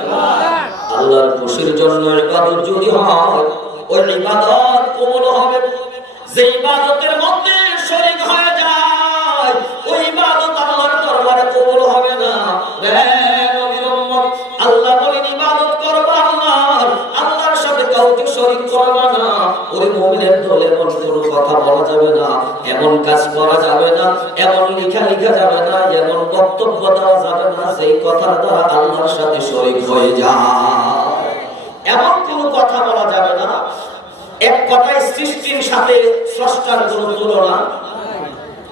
আল্লাহর খুশির জন্য ইবাদত যদি হয়, ওই ইবাদত কবুল হবে। যে ইবাদতের মধ্যে শরীক হয়ে যায়, ওই ইবাদত আল্লাহর দরবারে কবুল হবে না। নবীর উম্মত, আল্লাহ বলেন ইবাদত করবা আল্লাহর, আল্লাহর সাথে কাউকে শরীক করবা না। ওই মুমিনের দলে এমন কোনো কথা বলা যাবে না, এমন কাজ করা যাবে না, এমন লেখা যাবে না, এমন বক্তব্য দেওয়া যাবে না যেই কথার দ্বারা আল্লাহর সাথে শরীক হয়ে যায়। এমন কোনো কথা বলা যাবে না। এক কথায় সৃষ্টির সাথে স্রষ্টার কোনো তুলনা,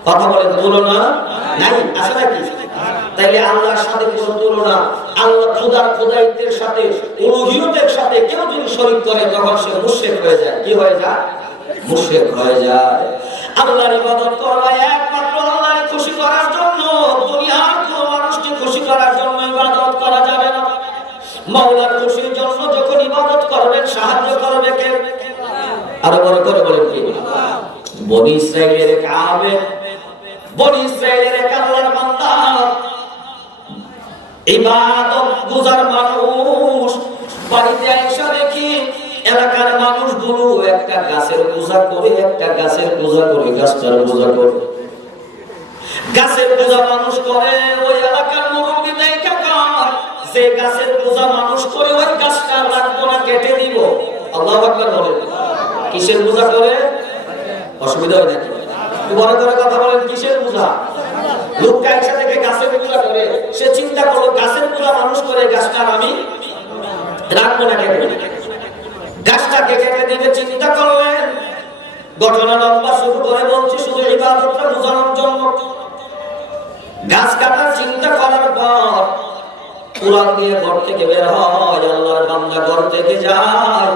কথা বলেন তুলনা নাই, আছে নাকি? তাইলে আল্লাহর সাথে কোনো তুলনা, আল্লাহ খোদাইতের সাথে, উলুহিয়তের সাথে কেউ যদি শরীক করে, তখন সে মুশরিক হয়ে যায়। কি হয়ে যায়? মুশরিক হয়ে যায়। আল্লাহর ইবাদত করবা একমাত্র আল্লাহর খুশি করার জন্য, দুনিয়ার কোনো মানুষকে খুশি করার জন্য ইবাদত করা যাবে না। মাওলার খুশির জন্য যখন ইবাদত করবেন, সাহায্য করবে কে? আরো বড় করে বলেন কি? বনি ইসরাইলের এক আবেদ, বনি ইসরাইলের এক আল্লাহর বান্দা, ইবাদত গুজার মানুষ। বাড়িতে আয়েশা দেখি এলাকার মানুষগুলো একটা গাছের পূজা করে, একটা গাছের পূজা করে, গাছটার পূজা করে, গাছের পূজা মানুষ করে। ওই এলাকার মুরব্বি দেখা কয়, যে গাছের পূজা মানুষ করে ওই গাছটা রাখবো না, কেটে দিব। আল্লাহু আকবার বলেন। কিসের পূজা করে? অসুবিধা হয় নাকি? বড় করে কথা বলেন, কিসের পূজা? লোক আয়েশা থেকে গাছের পূজা করে, সে চিন্তা করলো গাছের পূজা মানুষ করে, গাছটা আমি রাখবো না, কেটে দিব। গাছটাকে কেটে দিতে চিন্তা করলেন। ঘটনা লম্বা, শুরু করে বলছি শুধু ইবাদতটা বোঝানোর জন্য। গাছ কাটার চিন্তা করার পর কুরআন দিয়ে ঘর থেকে বের হয়, আল্লাহর বান্দা ঘর থেকে যায়।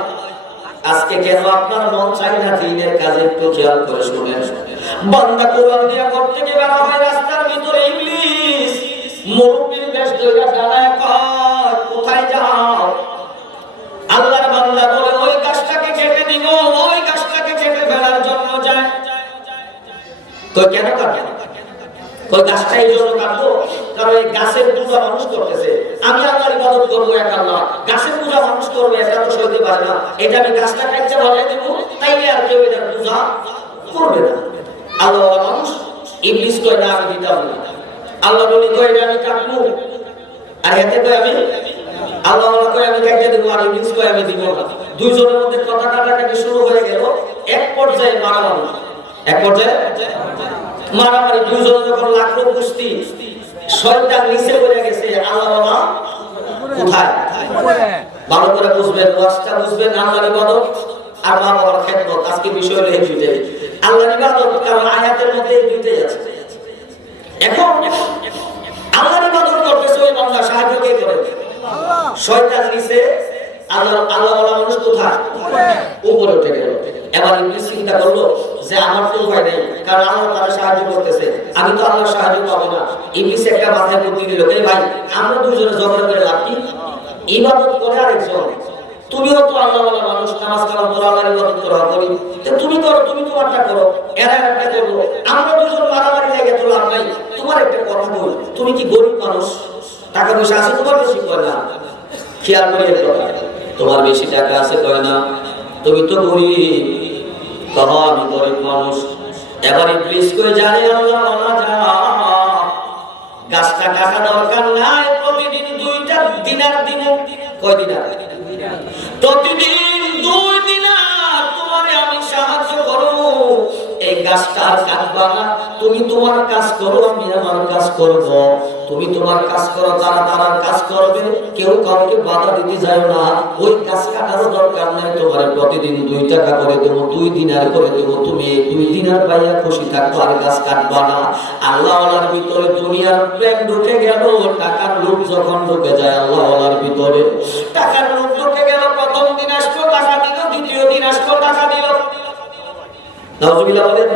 আজকে কেন আপনার মন চাই না দ্বীনের কাজে? একটু খেয়াল করে শুনেন। বান্দা কুরআন দিয়ে ঘর থেকে বের হয়, রাস্তার ভিতরে ইবলিস মুরব্বির বেশ ধরে দাঁড়ায় কয়, কোথায় যাও? আল্লাহর বান্দা বলে, ওই গাছটাকে কেটে দিব। ওই গাছটাকে কেটে ফেলার জন্য যায়। কই কেন কাটবে? কই গাছটা এই জন্য কাটবো কারণ এই গাছের পূজা মানুষ করতেছে, আমি আল্লাহর ইবাদত করবো এক আল্লাহ, গাছের পূজা মানুষ করবে, এটা তো সইতে পারে না। এটা আমি গাছটা কাটতে বাজাই দেবো, তাইলে আর কেউ এটার পূজা করবে না। আল্লাহ মানুষ, ইবলিস কয় না আমি দিতাম না। আল্লাহ বলি কয় এটা আমি কাটবো, আর এতে কয় আমি, আল্লাহ কয় আমি কাটতে দেবো, আর ইবলিস কয় আমি দিব না। দুইজনের মধ্যে কথা কাটাকাটি শুরু হয়ে গেল। এক পর্যায়ে মারামারি, এক পর্যায়ে মারামারি। দুইজন যখন লাগলো কুস্তি, শয়তান নিচে পড়ে গেছে, আল্লাহ কোথায়? ভালো করে বুঝবেন, ওয়াজটা বুঝবেন। আল্লাহর ইবাদত আর মা বাবার খেদমত, আজকে বিষয় হলো এই দুইটাই। আল্লাহর ইবাদত কারণ আয়াতের মধ্যে এই দুইটাই আছে। এখন আল্লাহর ইবাদত করতেছে ওই বান্দা, সাহায্য কে করে? শয়তান নিচে, আল্লাহ মানুষ কোথায়? উপরে উঠে গেল। এবার ইবলিস চিন্তা করলো যে আমার তো উপায় নেই, কারণ আল্লাহ তাআলা সাহায্য করতেছে, আমি তো আল্লাহর সাহায্য পাবো না। ইবলিস একটা মাথায় বুদ্ধি দিল, এই ভাই আমরা দুইজনে ঝগড়া করে লাভ কি? ইবাদত করে আরেকজন, তুমিও তো আল্লাহওয়ালা মানুষ, নামাজ কালাম করে আল্লাহর ইবাদত করি, তুমি করো, তুমি তোমারটা করো, এরা একটা করবো, আমরা দুজন মারামারি লেগে তো লাভ নাই। তোমার একটা কথা বল, তুমি কি গরিব মানুষ? টাকা পয়সা আছে তোমার বেশি? কয় না। খেয়াল করি এক কথা, তোমার বেশি টাকা আছে? কয় না। তুমি তো গরিব, কহ আমি গরিব মানুষ। এবার ইবলিস কই জানে আল্লাহ না যা, গাছটা কাটা দরকার নাই, প্রতিদিন 2টা দিনার দিনে, কয় দিনার? প্রতিদিন 2 দিনার গাছটা আর কাটবা না, তুমি তোমার কাজ করো, আমি আমার কাজ করব। তুমি তোমার কাজ করো, তারা তারার কাজ করবে, কেউ কাউকে বাধা দিতে যায় না। ওই গাছ কাটারও দরকার নাই, তোমার প্রতিদিন 2 টাকা করে দেবো, 2 দিনার করে দেবো, তুমি 2 দিনার পাইয়া খুশি থাকবো, আর গাছ কাটবা না। আল্লাহ ওয়ালার ভিতরে দুনিয়ার প্রেম ঢুকে গেল, টাকার লোভ যখন ঢুকে যায় আল্লাহ ওয়ালার ভিতরে, টাকার লোভ ঢুকে গেল। প্রথম দিন আসলো টাকা দিল, দ্বিতীয় দিন আসলো টাকা দিল। নাউজুবিল্লাহ বলেন।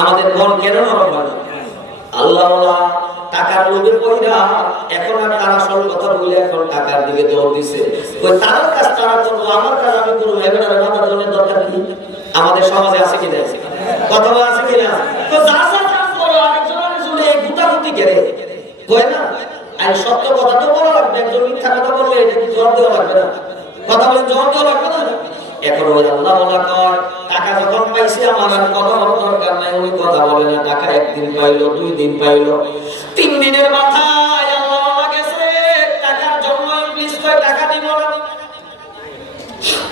আমাদের মন কেন নরম হয়? আল্লাহ ওয়ালা টাকার লোভে পয়রা এখন আর তারা সব কথা বলে এখন টাকার দিকে দৌড় দিছে। ওই তার কাজ তারা করবো, আমার কাজ আমি করবো, এবার আর আমার জন্য দরকার কি? আমাদের সমাজে আছে কি না? কথা বলা আছে কি না? তো যা যা কাজ করো আরেকজনের জন্য এই গুটাগুটি করে কয় না। আর সত্য কথা তো বলা লাগবে, একজন মিথ্যা কথা বললে এটা কি জবাব দেওয়া লাগবে না? কথা বলে জবাব দেওয়া লাগবে না? এখন ওই আল্লাহ ওয়ালা কর টাকা যখন পাইছে আমার আর কথা বলার দরকার নাই, ওই কথা বলে না। টাকা 1 দিন পাইলো, 2 দিন পাইলো, 3 দিনের মাথায় আল্লাহ ওয়ালা গেছে টাকার জন্য ইবলিস কয় টাকা দিব না।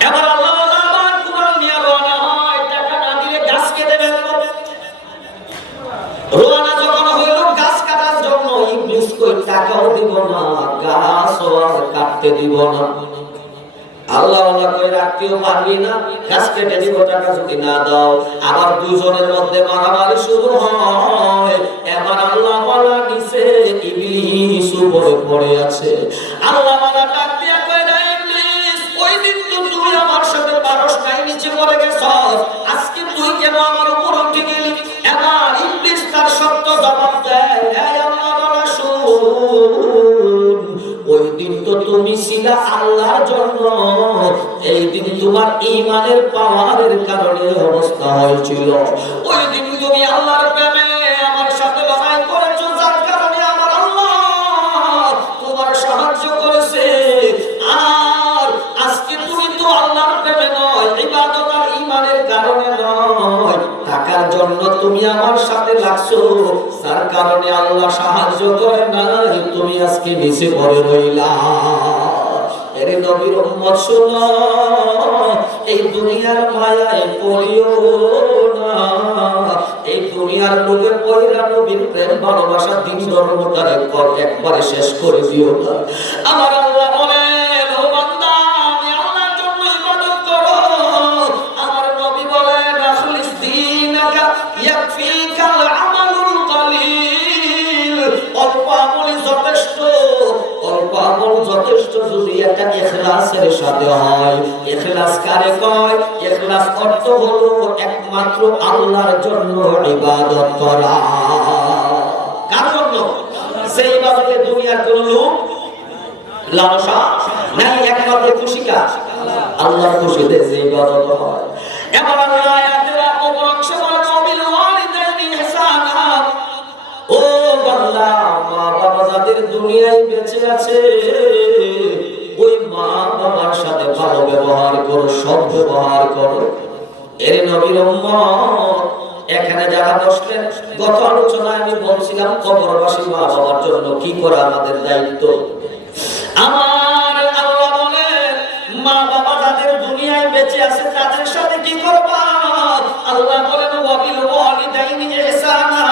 এবার আল্লাহ ওয়ালা আবার কুরআন নিয়ে রওনা হয়, টাকা না দিলে গাছ কেটে ফেলবো। রওনা যখন হইল গাছ কাটার জন্য, ইবলিস কই টাকাও দিব না, গাছও আর কাটতে দিব না। আল্লাহ ওয়ালা কই রাখতেও পারবি না, গাছ কেটে দিব টাকা যদি না দাও। আবার দুজনের মধ্যে মারামারি শুরু হয়। এবার আল্লাহ ওয়ালা নিচে, ইবলিস উপরে পড়ে আছে। আল্লাহ ওয়ালা ডাক দিয়া কই না ইবলিস, ওই দিন তো তুই আমার সাথে পারস নাই, নিচে পড়ে গেছস, আজকে তুই কেন আমার উপর উঠে গেলি? এবার ইবলিস তার সত্য জবাব দেয়, এই আল্লাহ ওয়ালা শুন, ওই দিন তো তুমি ছিলা আল্লাহর জন্য, এই দিন তোমার ঈমানের পাওয়ারের কারণে অবস্থা হয়েছিল। ওই দিন তুমি আল্লাহর প্রেমে আমার সাথে লড়াই করেছো, যার কারণে আমার আল্লাহ তোমার সাহায্য করেছে। আর আজকে তুমি তো আল্লাহর প্রেমে নয়, ইবাদত আর ঈমানের কারণে নয়, টাকার জন্য তুমি আমার সাথে লাগছো, যার কারণে আল্লাহ সাহায্য করে নাই, তুমি আজকে নিচে পড়ে রইলা। এরে নবীর উম্মত শোনো, এই দুনিয়ার মায়ায় পড়িও না, এই দুনিয়ার লোভে পয়রা নবীর প্রেম ভালোবাসা দিন ধর্মটারে একবারে শেষ করে দিও না। আমার আল্লাহ বলেন, ও বান্দা আমি আল্লাহর জন্য ইবাদত করো। আমার নবী বলেন, আখলিস দীনাকা ইয়াকফিকাল আমালুল কালিল, অল্প আমলই যথেষ্ট, অল্প আমল যথেষ্ট যদি এটা ইখলাসের সাথে হয়। ইখলাস কারে কয়? ইখলাস অর্থ হলো একমাত্র আল্লাহর জন্য ইবাদত করা। কার জন্য? সেই ইবাদতে দুনিয়ার কোনো লোভ লালসা নাই, একমাত্র খুশি কার? আল্লাহর খুশিতে যে ইবাদত হয়। এবার আল্লাহ আয়াতের অপর অংশে বলেন, ওয়াবিল ওয়ালিদাইনি ইহসানা, ও বান্দা মা বাবা যাদের দুনিয়ায় বেঁচে আছে, ওই মা বাবার সাথে ভালো ব্যবহার করো, সৎ ব্যবহার করো। এর নবীর উম্মত এখানে যারা বসলেন, গত আলোচনায় আমি বলছিলাম কবরবাসী মা বাবার জন্য কি করা আমাদের দায়িত্ব। আমার আল্লাহ বলেন, মা বাবা যাদের দুনিয়ায় বেঁচে আছে তাদের সাথে কি করবা? আল্লাহ বলেন, ওয়াবিল ওয়ালিদাইনি ইহসানা,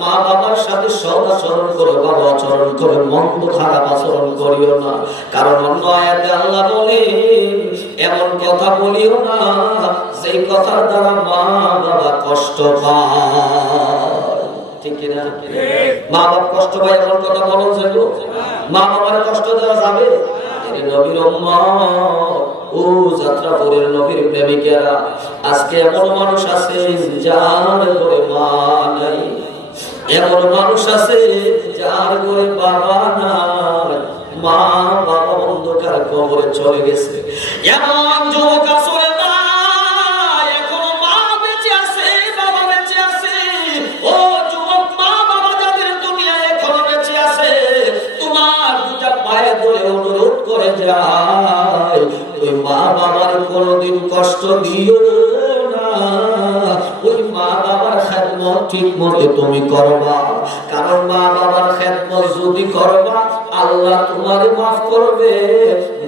মা বাবার সাথে সৎ আচরণ করো, ভালো আচরণ করো, মন্দ খারাপ আচরণ করিও না। কারণ অন্য আয়াতে আল্লাহ বলেন, এমন কথা বলিও না যেই কথার দ্বারা মা বাবা কষ্ট পায়। ঠিক কি না? মা বাবা কষ্ট পায় এমন কথা বলা যাবে? মা বাবার কষ্ট দেওয়া যাবে? নবীর উম্মত, ও যাত্রাপুরের নবীর প্রেমিকেরা, আজকে এমন মানুষ আছে যার ঘরে মা নাই, এমন মানুষ আছে যার ঘরে বাবা নাই, মা বাবা অন্ধকার কবরে চলে গেছে। এমন যুবক আসলে না, এখনো মা বেঁচে আছে, বাবা বেঁচে আছে। ও যুবক, মা বাবা যাদের দুনিয়ায় এখনো বেঁচে আছে, তোমার দুটা পায়ে ধরে অনুরোধ করে যায়, ওই মা বাবার কোনোদিন কষ্ট দিও না। ওই মা বাবার খেদমত ঠিক মতো তুমি করবা, কারণ মা বাবার খেদমত যদি করবা আল্লাহ তোমারে মাফ করবে।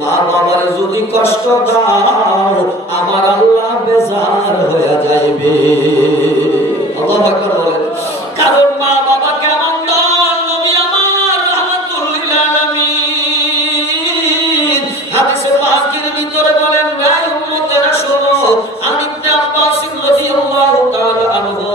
মা বাবার যদি কষ্ট দাও আমার আল্লাহ বেজার বেকার হয়ে যাইবে। আল্লাহু আকবার বলেন। কারণ মা বাবা কেমন দল, নবী আমার রাহমাতুল লিল আলামিন হাদিসে পাকের ভিতরে বলেন, এই উম্মতেরা শোনো, আমি ইবনে আব্বাস রাদিয়াল্লাহু তাআলা আনহু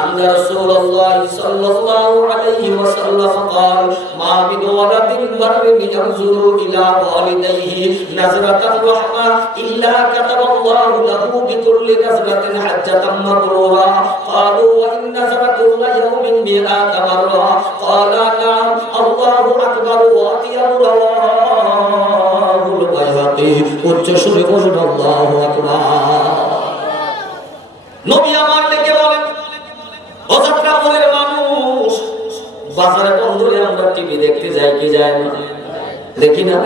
আন্না রাসূলুল্লাহ সাল্লাল্লাহু আলাইহি ওয়াসাল্লাম قال ما من ولد بر ينظر الى والديه نظرة الرحمة الا كتب الله له بكل نظرة حجة مبرورة قالوا وان نظر كل يوم 100 مرة قال نعم الله اكبر واطيب رواه البيهقي উচ্চ সুরে বলুন আল্লাহু আকবার। নবী আমার ডেকে বলেন, ও যাত্রাপুরের মানুষ, বাজারে বন্ধুরে আমরা টিভি দেখতে যাই কি যায় না? দেখি না?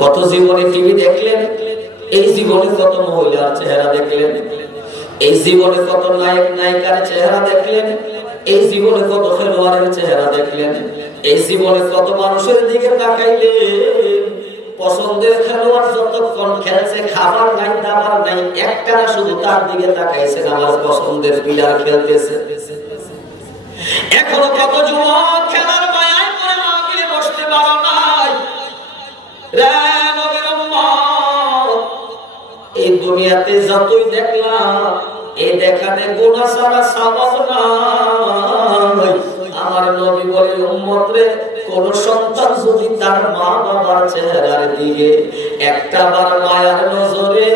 কত জীবনে টিভি দেখলেন, এই জীবনে কত মহিলার চেহারা দেখলেন, এই জীবনে কত নায়ক নায়িকার চেহারা দেখলেন, এই জীবনে কত খেলোয়াড়ের চেহারা দেখলেন, এই জীবনে কত মানুষের দিকে তাকাইলেন। পছন্দের খেলোয়াড় যতক্ষণ খেলছে, খাবার নাই দাবার নাই, একটানা শুধু তার দিকে তাকাইছেন, আমার পছন্দের প্লেয়ার খেলতেছে। এখনো কত যুবক খেলার মায়ায় পড়ে মাহফিলে বসতে পারো নাই। রে নবীর উম্মত, এই দুনিয়াতে যতই দেখলাম, এই দেখাতে গুনাহ ছাড়া সওয়াব নাই। আমার নবী বলে, উম্মত রে, কোন সন্তান যদি তার মা বাবার চেহারার দিকে একটাবার মায়ার নজরে,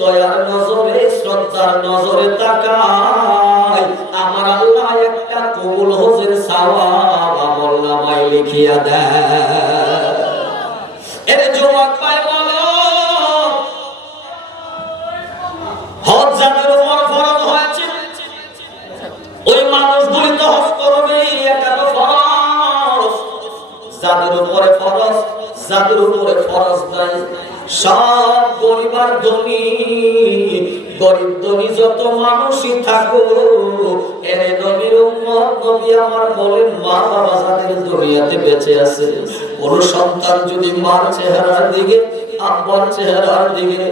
দয়ার নজরে, শ্রদ্ধার নজরে তাকায়, আমার আল্লাহ একটা কবুল হজের সওয়াব আমলনামায় লিখিয়া দেয়। এর জবাব পায় বলো, হজ যাদের উপর ফরজ হয়েছে, ওই মানুষগুলি তো হজ করবে, এটা তো ফরজ। যাদের উপরে ফরজ, যাদের উপরে ফরজ নাই, সব গরিব আর ধনী, গরিব ধনী যত মানুষই থাকো, এর নবীর উম্মত, নবী আমার বলেন, মা বাবা যাদের দুনিয়াতে বেঁচে আছে, কোন সন্তান যদি মার চেহারার দিকে, আব্বার চেহারার দিকে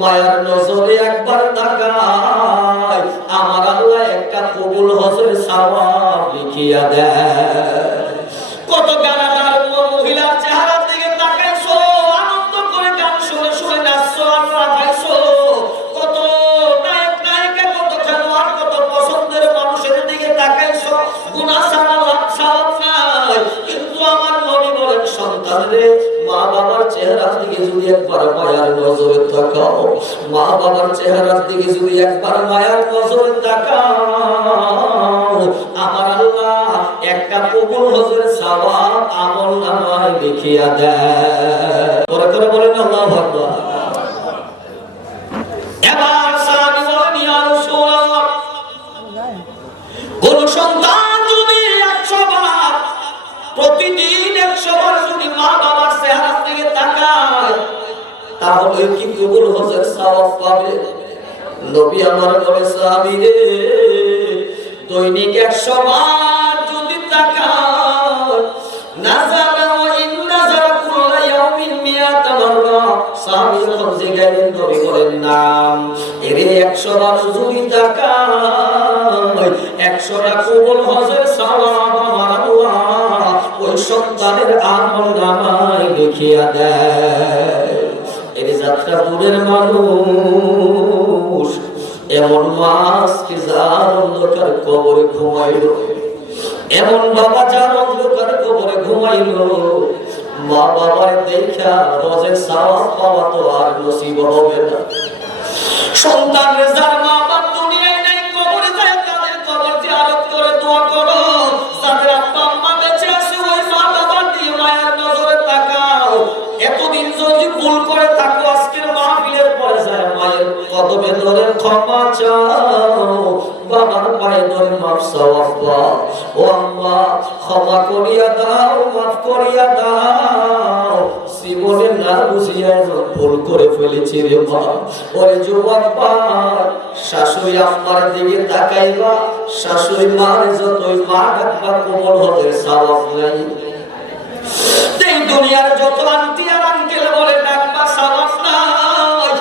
মায়ার নজরে একবার তাকায়, আমার আল্লাহ একটা কবুল হজের সওয়াব লিখিয়া দেয়। কত গানাদার মহিলার চেহারার দিকে তাকাইছো, আনন্দ করে গান শুনে শুনে নাচছো আর লাফাইছো। কত নায়ক নায়িকা, কত খেলোয়াড়, কত পছন্দের মানুষের দিকে তাকাইছো, গুনাহ ছাড়া লাভ সওয়াব নাই। কিন্তু আমার নবী বলেন, সন্তানরে মা বাবার চেহারার দিকে যদি একবার মায়ার নজরে তাকাও, মা বাবার চেহারার দিকে যদি একবার মায়ার নজরে তাকাও, আমার আল্লাহ একটা কবুল হজের সওয়াব আমলনামায় লিখিয়া দেয়। করে করে বলেন আল্লাহু আকবার। এবার সাহাবী বলেন, ইয়া রাসূলুল্লাহ, কোন সন্তান যদি 100 বার, প্রতিদিন 100 বার যদি মা বাবার চেহারার দিকে তাকায়, তাহলে কি কবুল হজের সওয়াব পাবে? নবী আমার বলে, সাহাবী রে, দৈনিক 100 বার যদি তাকায়, নাযারা ওয়া ইন নাযারা কুল্লা ইয়াউমিন 100 মাররা। সাহাবী যখন জিজ্ঞাসা নবী বলেন, নাম, এরে 100 বার যদি তাকায়, 100টা কবুল হজের সওয়াব আমার আল্লাহ ওই সন্তানের আমলনামায় লিখিয়া দেয়। এই যাত্রাপুরের মানুষ এমন মাস কি যার অন্ধকার কবরে ঘুমাইল, এমন বাবা যার অন্ধকার কবরে ঘুমাইল, মা বাবার দেখা হজের সওয়াব পাওয়া তো আর নসিব হবে না। সন্তানের যার মা বাপ দুনিয়ায় নেই, কবরে যায়, তাদের কবর জিয়ারত করে দোয়া করো। যাদের আব্বা আম্মা বেঁচে আছে, ওই মা বাবার দিয়ে মায়ের নজরে তাকাও। এতদিন যদি ভুল করে থাকো, আজকের মাহফিলের পরে যায় মায়ের কদমে ধরে ক্ষমা চাও, বাবার পায়ে ধরে মাফ চাও। আব্বা, ও আম্মা, ক্ষমা করিয়া দাও, মাফ করিয়া দাও, জীবনে না বুঝিয়া ভুল করে ফেলেছি রে মা। ওই যুবক ভাই, শাশুড়ি আম্মার দিকে তাকাইবা, শাশুড়ি মার যতই মা ডাকবা, কোমল হতে সওয়াব নাই। এই দুনিয়ার যত আন্টি আর আঙ্কেল বলে ডাকবা, সওয়াব নাই।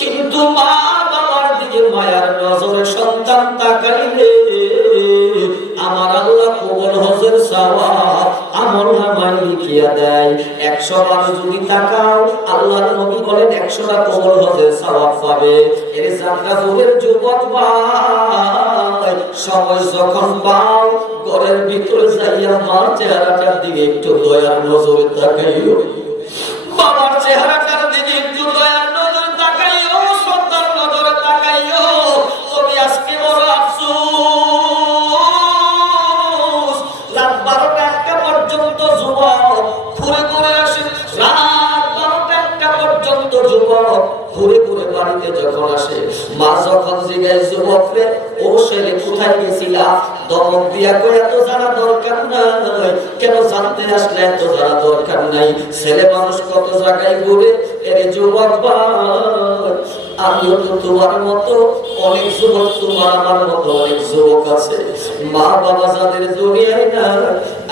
কিন্তু মা বাবার দিকে মায়ার নজরে সন্তান তাকাইলে আমার আল্লাহ কবুল হজের সওয়াব আমল নামায় লিখিয়া দেয়। 100 বার যদি তাকাও আল্লাহর নবী বলেন 100টা কবুল হজের সওয়াব পাবে। এর জান্নাতুল যুবক ভাই সময় যখন পাও ঘরের ভিতরে যাইয়া মার চেহারাটার দিকে একটু দয়ার নজরে তাকাইও, বাবার চেহারাটার দিকে একটু দয়ার নজরে তাকাইও, সন্তান নজরে তাকাইও। তুমি আজকে বড় আফসোস, রাত 12টা-1টা পর্যন্ত যুবক ঘুরে ঘুরে আসে, রাত 12টা-1টা পর্যন্ত যুবক ঘুরে ঘুরে বাড়িতে যখন আসে, মা যখন জিজ্ঞাসা যুবক রে ও ছেলে কোথায় গেছিলা, দমক দিয়া কই এত জানা দরকার নাই, কেন জানতে আসলে এত জানা দরকার নাই, ছেলে মানুষ কত জায়গায় ঘুরে। এর যুবক ভাই আমিও তো তোমার মতো অনেক যুবক, তোমার আমার মতো অনেক যুবক আছে, মা বাবা যাদের দুনিয়ায় না,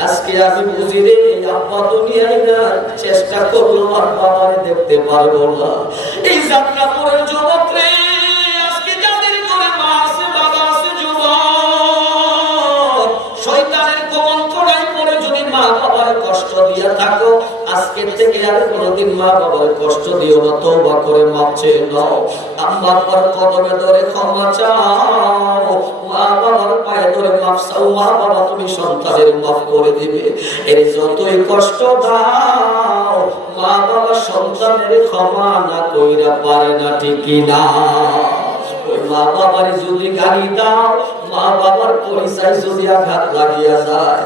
আজকে আমি বুঝি রে আব্বা দুনিয়ায় না, চেষ্টা করলো আর বাবারে দেখতে পারবো না। এই জান্নাতুল যুবক রে আজকে যাদের ঘরে মা আছে বাবা আছে, যুবক শয়তানের কুমন্ত্রণায় পড়ে যদি মা বাবার কষ্ট দিয়া থাকো, আজকে থেকে আর কোনোদিন মা বাবার কষ্ট দিও না, তওবা করে মাপ চেয়ে নাও, আম্মা আব্বার কদমে ধরে ক্ষমা চাও, মা বাবার পায়ে ধরে মাপ চাও, মা বাবা তুমি সন্তানের মাফ করে দিবে। এর যতই কষ্ট দাও মা বাবা সন্তানের ক্ষমা না কইরা পারে না, ঠিক কি না? মা বাবার যদি গালি দাও, মা বাবার পরিচয় যদি আঘাত লাগিয়া যায়,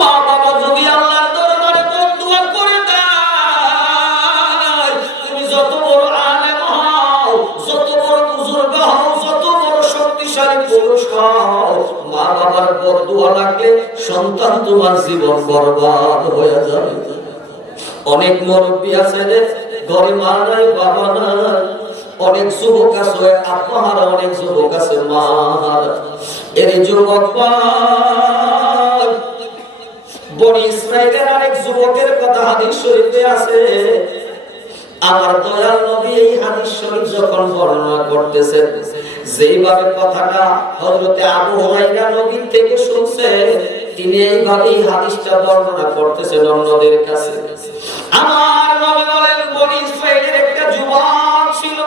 মা বাবা যদি আল্লাহর দরবারে বদদুয়া করে দেয়, তুমি যত বড় আলেম হও, যত বড় বুজুর্গ হও, যত বড় শক্তিশালী পুরুষ হও, মা বাবার বদদুয়া লাগলে সন্তান তোমার জীবন বরবাদ হয়ে যাবে। অনেক মুরব্বী আছে রে ঘরে মা নাই বাবা নাই, অনেক যুবক আছে আব্বা হারা, অনেক যুবক আছে মা হারা। এর যুবক ভাই বনি ইসরাইলের আরেক যুবকের কথা হাদিস শরীফে আছে। আমার দয়াল নবী এই হাদিস শরীফ যখন বর্ণনা করতেছেন, যেইভাবে কথাটা হযরতে আবু হুরায়রা নবীর থেকে শুনছেন, তিনি এইভাবে এই হাদিসটা বর্ণনা করতেছেন অন্যদের কাছে। আমার নবী বলেন বনি ইসরাইলের একটা যুবক ছিল,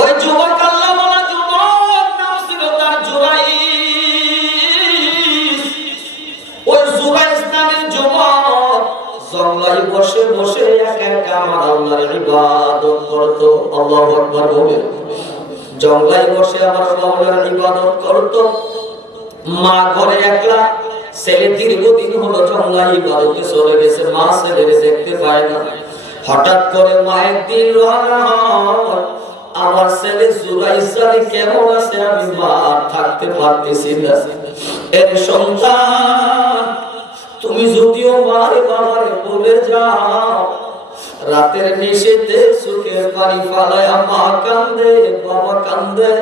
ওই যুবক আল্লাহ বলা যুবক নাম ছিল তার জুরাইস। ওই জুরাইস নামের যুবক জঙ্গলায় বসে বসে একা একা আমার আল্লাহর ইবাদত করত। আল্লাহু আকবার বলে জঙ্গলায় বসে আমার আল্লাহর ইবাদত করত। মা ঘরে একলা, ছেলে দীর্ঘদিন হলো জঙ্গলায় ইবাদতে চলে গেছে, মা ছেলেরে দেখতে পায় না। হঠাৎ করে মা একদিন রওনা হয়, আমার ছেলে জুরাইস জানি কেমন আছে, আমি মা থাকতে পারতেছি না। এর সন্তান তুমি যদিও মারে বাবারে বলে যাও, রাতের নিশীতে চোখের পানি ফালায় মা কান্দে বাবা কান্দে,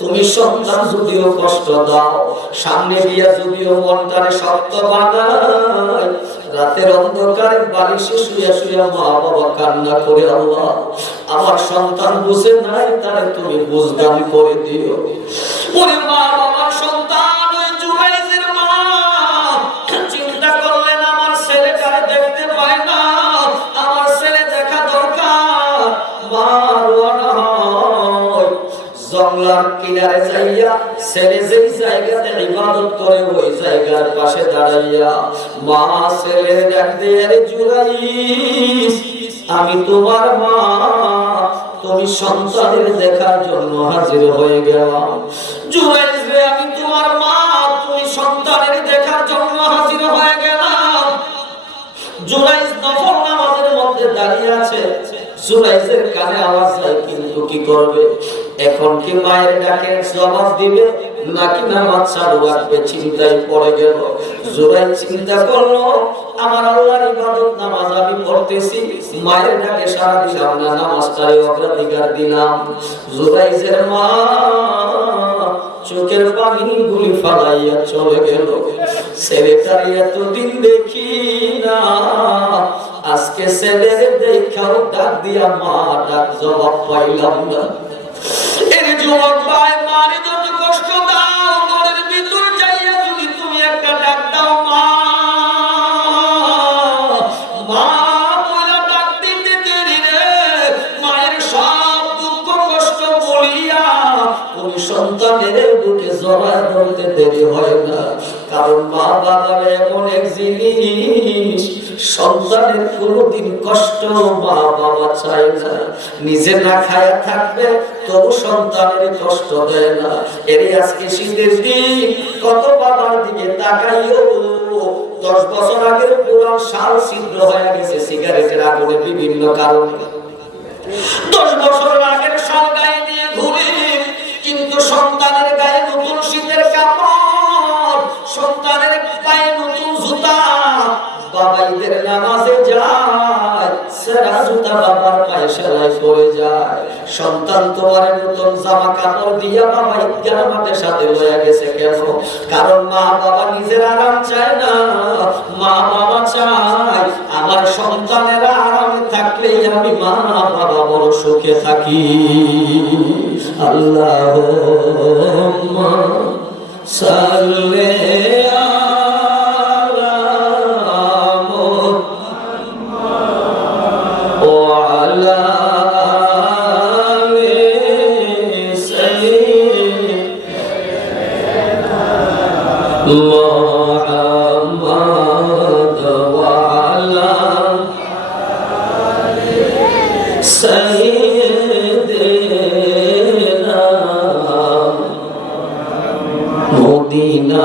তুমি সন্তান যদিও কষ্ট দাও, সামনে দিয়া যদিও মনটারে শক্ত বানায়, রাতের অন্ধকারে বালিশে শুয়ে শুয়ে মা বাবা কান্না করে, আল্লাহ আমার সন্তান বুঝে নাই, তারে তুমি বুঝদান করে দিও। ওরে মা বাবার সন্তান ওই জুরাইজের মা চিন্তা করলেন আমার ছেলেটারে দেখতে পায় না, আমার ছেলে দেখা দরকার। মা রওনা হয় জঙ্গলার কিনারে যাইয়া, ছেলে যেই জায়গাতে ইবাদত করে ওই জায়গার পাশে দাঁড়াইয়া মা ছেলে ডাক দিয়ে, আরে জুরাইস আমি তোমার মা, তুমি সন্তানের দেখার জন্য হাজির হয়ে গেলাম। জুরাইস রে আমি তোমার মা, তুমি সন্তানের দেখার জন্য হাজির হয়ে গেলাম। জুরাইস নফল নামাজের মধ্যে দাঁড়িয়ে আছে, জুরাইসের কানে আওয়াজ যায়, কিন্তু কি করবে এখন? কি মায়ের ডাকে জবাব দিবে নাকি নামাজ চালু রাখবে? চিন্তায় পড়ে গেল। জুরাইস চিন্তা করলো, আমার আল্লাহর ইবাদত নামাজ আমি পড়তেছি, মায়ের ডাকে সাড়া দিলাম না, নামাজটারে অগ্রাধিকার দিলাম। জুরাইসের মা চোখের পানি গুলি ফালাইয়া চলে গেল। ছেলেটার এতদিন দেখি না, আজকে ছেলের দেখাও ডাক দিয়া মা ডাক জবাব পাইলাম না। এর যুবক ভাই সন্তানের বুকে জড়ায় ধরতে দেরি হয় না। কারণ মা বাবার এমন এক জিনিস, সন্তানের কোনোদিন কষ্ট মা বাবা চায় না। নিজে না খায়া থাকবে তবু সন্তানের কষ্ট দেয় না। এর আজকে শীতের দিন কত বাবার দিকে তাকাইও 10 বছর আগের পুরান শাল ছিদ্র হয়ে গেছে সিগারেটের আগুনে বিভিন্ন কারণে। 10 বছর আগের শাল গায়ে দিয়ে ঘুরে, কিন্তু সন্তানের গায়ে নতুন শীতের কাপড়, সন্তানের পায়ে নতুন জুতা। বাবা ঈদের নামাজে যায়, সেরা জুতা বাবার পায়ে সেলাই করে যায়। সন্তান তোমার নতুন জামা কাপড় দিয়া বাবা ঈদগাহ মাঠে সাথে লয়ে গেছে কেন? কারণ মা বাবা নিজের আরাম চায় না, মা বাবা চায় আমার সন্তানেরা আরামে থাকলেই আমি মা বাবা বড় সুখে থাকি। আল্লাহুম্মা সাল্লি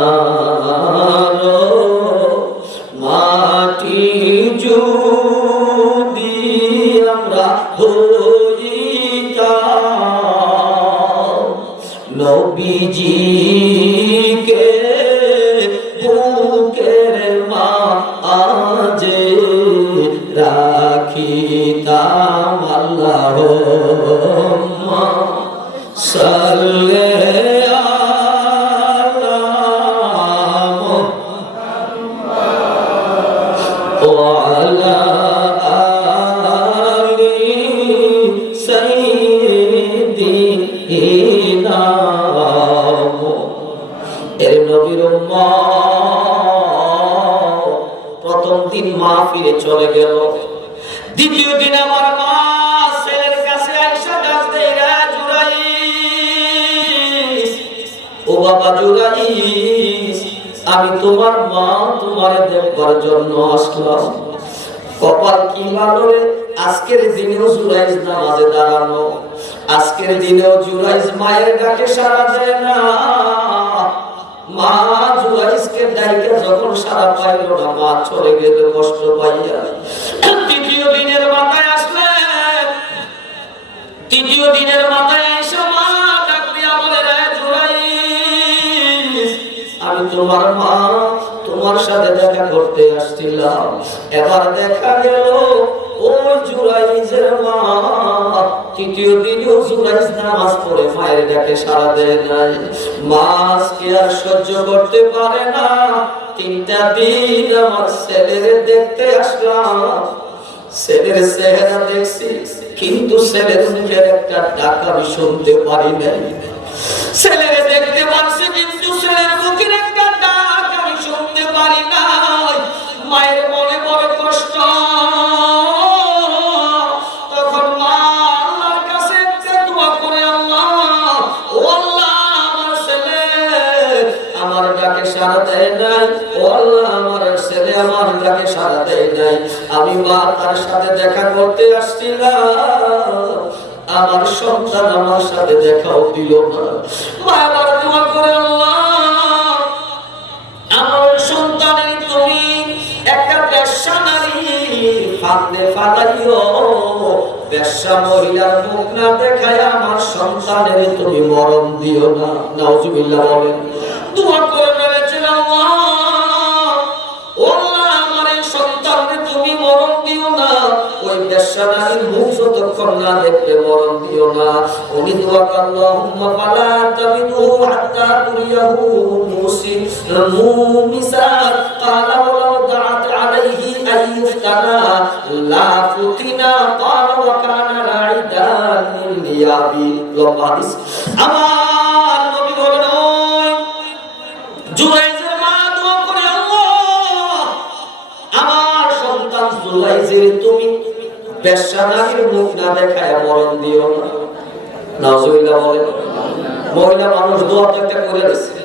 মদিনার মাটি যদি আমরা হইতাম, নবীজিকে বুকের মাঝে রাখিতাম। আল্লাহুম্মা সাল্লি প্রথম দিন মা ফিরে চলে গেল। দ্বিতীয় দিন আমার মা ছেলের কাছে আইসা ডাক দেয়, জুরাইস, ও বাবা জুরাইস, আমি তোমার মা, তোমারে দেখবার জন্য আসলাম। কপাল কি ভালো রে, আজকের দিনেও জুরাইস নামাজে দাঁড়ানো, আজকের দিনেও জুরাইস মায়ের ডাকে সাড়া দেয় না। মা জুরাইসকে ডাইকে যখন সাড়া পাইল না, মা চলে গেল কষ্ট পাইয়া। তৃতীয় দিনের মাথায় আসলেন, তৃতীয় দিনের মাথায় এসে মা ডাক দিয়া বলে, রে জুরাইস, আমি তোমার মা, তোমার সাথে দেখা করতে আসছিলাম। এবার দেখা গেল ওই জুরাইসের মা তৃতীয় দিনেও জুরাইস নামাজ পড়ে মায়ের ডাকে সাড়া দেয় নাই। মা আজকে আর সহ্য করতে পারে না। 3টা দিন আমার ছেলের দেখতে আসলাম, ছেলের চেহারা দেখছি, কিন্তু ছেলের মুখের একটা ডাক আমি শুনতে পারি নাই। ছেলের দেখতে পারছি, কিন্তু ছেলের মুখের একটা ডাক আমি শুনতে পারি নাই। মায়ের মনে বড় কষ্ট। তখন মা আল্লাহর কাছে একটা দোয়া করে, আল্লাহ, ও আল্লাহ, আমার ছেলে আমার ডাকে সাড়া দেয় নাই, ও আল্লাহ, আমার ছেলে আমার ডাকে সাড়া দেয় নাই। আমি মা তার সাথে দেখা করতে আসছিলাম, আমার সন্তান আমার সাথে দেখাও দিল না। মা আবার দোয়া করে, আল্লাহ, আমার সন্তানের তুমি একটা বেশ্যা নারী ফাঁদে ফালাইও, বেশ্যা মহিলার মুখ না দেখায় আমার সন্তানের তুমি মরণ দিও না। নাউজুবিল্লাহ বলেন। দোয়া করে বলেছিলাম, ও আল্লাহ, আমার এই সন্তানকে তুমি মরণ দিও না, ওই বেশ্যা নারীর মুখ যতক্ষণ না দেখতে মরণ দিও না। উনি দোয়া করলেন, আল্লাহুম্মা ফালা তামিনহু হাত্তা তুরিয়াহু মুমিসাত ক্বালা ওয়ালাউ দাআত আলাইহি আইয়ুফতানা লা ফুতিনা ক্বালা ওয়া কানা রাইদান লিয়াবি। লম্বা হাদিস। আমার নবী বলেন, জুরাইজের মা দোয়া করে, আল্লাহ, আমার সন্তান জুরাইজের তুমি বেশ্যা নারীর মুখ না দেখায় মরণ দিও না। নাউজুবিল্লাহ বলেন। মহিলা মানুষ দোয়া তো একটা করে দিচ্ছে,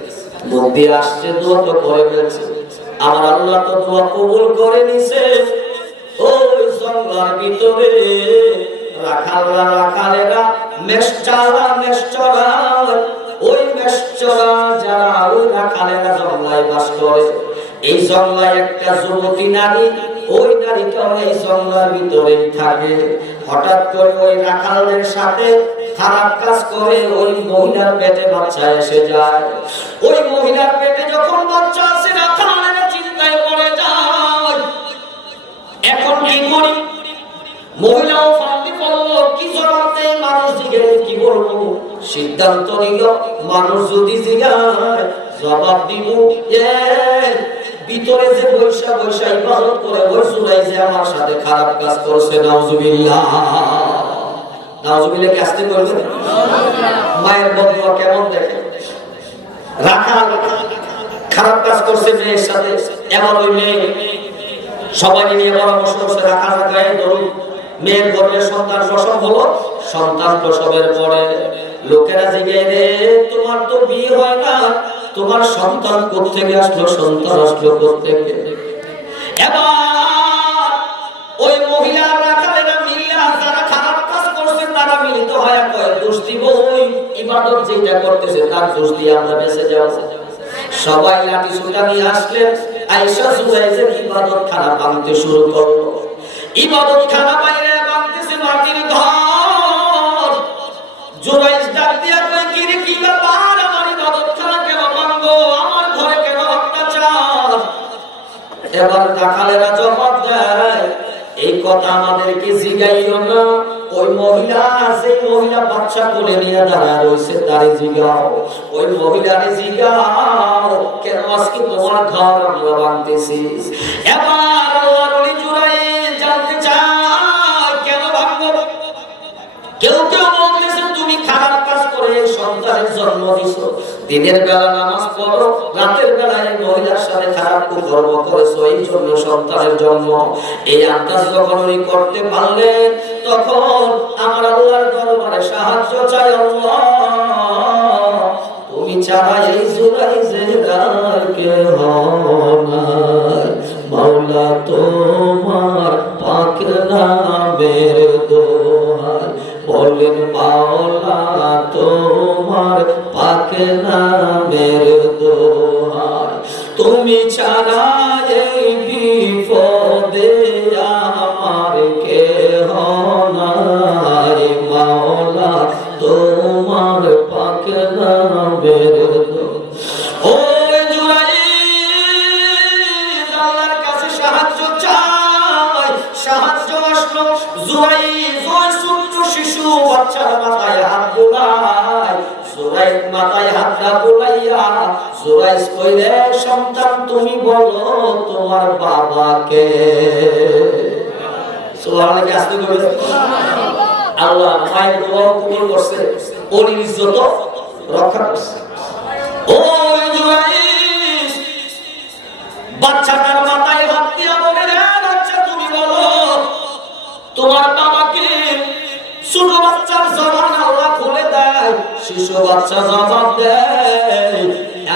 মুখ দিয়ে আসছে দোয়া তো করে ফেলছে, আমার আল্লাহ তো দোয়া কবুল করে নিছে। ওই জঙ্গলার ভিতরে রাখালেরা মেষচরা ওই মেষচরা যারা ওই রাখালেরা জঙ্গলায় বাস করে, এই জঙ্গলায় একটা যুবতী নারী, ওই নারীটাও এই জঙ্গলার ভিতরেই থাকে। হঠাৎ করে ওই রাখালের সাথে খারাপ কাজ করে ওই মহিলার পেটে বাচ্চা এসে যায়। ওই মহিলার পেটে যখন বাচ্চা আসে রাখালেরা চিন্তায় পড়ে যায়, এখন কি করি? মহিলাও ফাঁকি পড়ল, কি জবাব দেয়? মানুষ জিজ্ঞেস কি বলবো? সিদ্ধান্ত নিল মানুষ যদি জিজ্ঞাসা জবাব দিব, ভিতরে যে বৈশা ইবাদত করে ওই সুরাই যে আমার সাথে খারাপ কাজ করছে, নাউজুবিল্লাহ। নাউজুবিল্লাহ কি আসতে বলবেন? মায়ের বদুয়া কেমন দেখে, রাখাল খারাপ কাজ করছে মেয়ের সাথে, এমন ওই মেয়ে সবাই নিয়ে পরামর্শ করছে রাখা জায়গায় ধরুন মেয়ের গর্ভে সন্তান প্রসব হলো। সন্তান প্রসবের পরে লোকেরা জিজ্ঞেস রে তোমার তো বিয়ে হয় না, তোমার সন্তান কোত্থেকে আসলো? সন্তান আসলো কোত্থেকে? এবার ওই মহিলা রাখালেরা মিল্লা যারা খারাপ কাজ করছে তারা মিলিত হয় কয় দোষ দিব ওই ইবাদত যেটা করতেছে তার দোষ দিয়ে আমরা বেঁচে যাব। সবাই লাঠি সোটা নিয়ে আসলেন, আয়েশা জুরাইজের ইবাদত খানা ভাঙতে শুরু করলো। ইবাদত খানা বাইরে ভাঙতেছে, মাটির ঘর। জুরাইজ ডাক দিয়া কই কি রে কি ব্যাপার, আমার ইবাদত খানা কেন ভাঙবো, আমার ঘরে কেন অত্যাচার? এবার রাখালেরা জবাব দেয় এই কথা আমাদেরকে জিগাইও না, ওই মহিলা আছে, মহিলা বাচ্চা কোলে নিয়ে দাঁড়ায় রয়েছে তারে জিগাও, ওই মহিলারে জিগাও কেন আজকে তোমার ঘর আমরা ভাঙতেছি। এবার আল্লাহর ওলি জুরাইজ জানতে চায় কেন ভাঙবো? কেউ বলতেছে তুমি খারাপ কাজ করে সন্তানের জন্ম দিছো, দিনের বেলা নামাজ পড়ো, রাতের বেলায় মহিলার সাথে খারাপ কর্ম করেছো, এই জন্য সন্তানের জন্ম। এই আন্দাজ যখন উনি করতে পারলেন তখন আমার আল্লাহর দরবারে সাহায্য চাই, আল্লাহ তুমি ছাড়া এই জুরাইজের আর কেউ নাই, মাওলা তোমার পাক নামের দোহাই, বলেন মাওলা তোমার পাক নামের দোহাই, তুমি ছাড়া এই বিপদে আমার কেহ নাই, মাওলা তোমার পাক নামের দোহাই। ও জুরাইজ আল্লাহর কাছে সাহায্য চাই, সাহায্য আসলো। জুরাইজ ওই ছোট্ট শিশু বাচ্চার মাথায় হাত বুলায়, জুরাইজ মাথায় হাতটা বুলাইয়া জুরাইজ কইলে সন্তান তুমি বলো তোমার বাবাকে। সুবহানাল্লাহ কি আসতে কইবে? আল্লাহ মায়ের দোয়া কবুল করছে, ওলির ইজ্জত রক্ষা করছে। ওই জুরাইজ বাচ্চাটার মাথায় হাত দিয়া বলে রে বাচ্চা তুমি বলো তোমার বাবাকে। ছোট বাচ্চার জবান আল্লাহ খুলে দেয়, শিশু বাচ্চা জবাব দেয়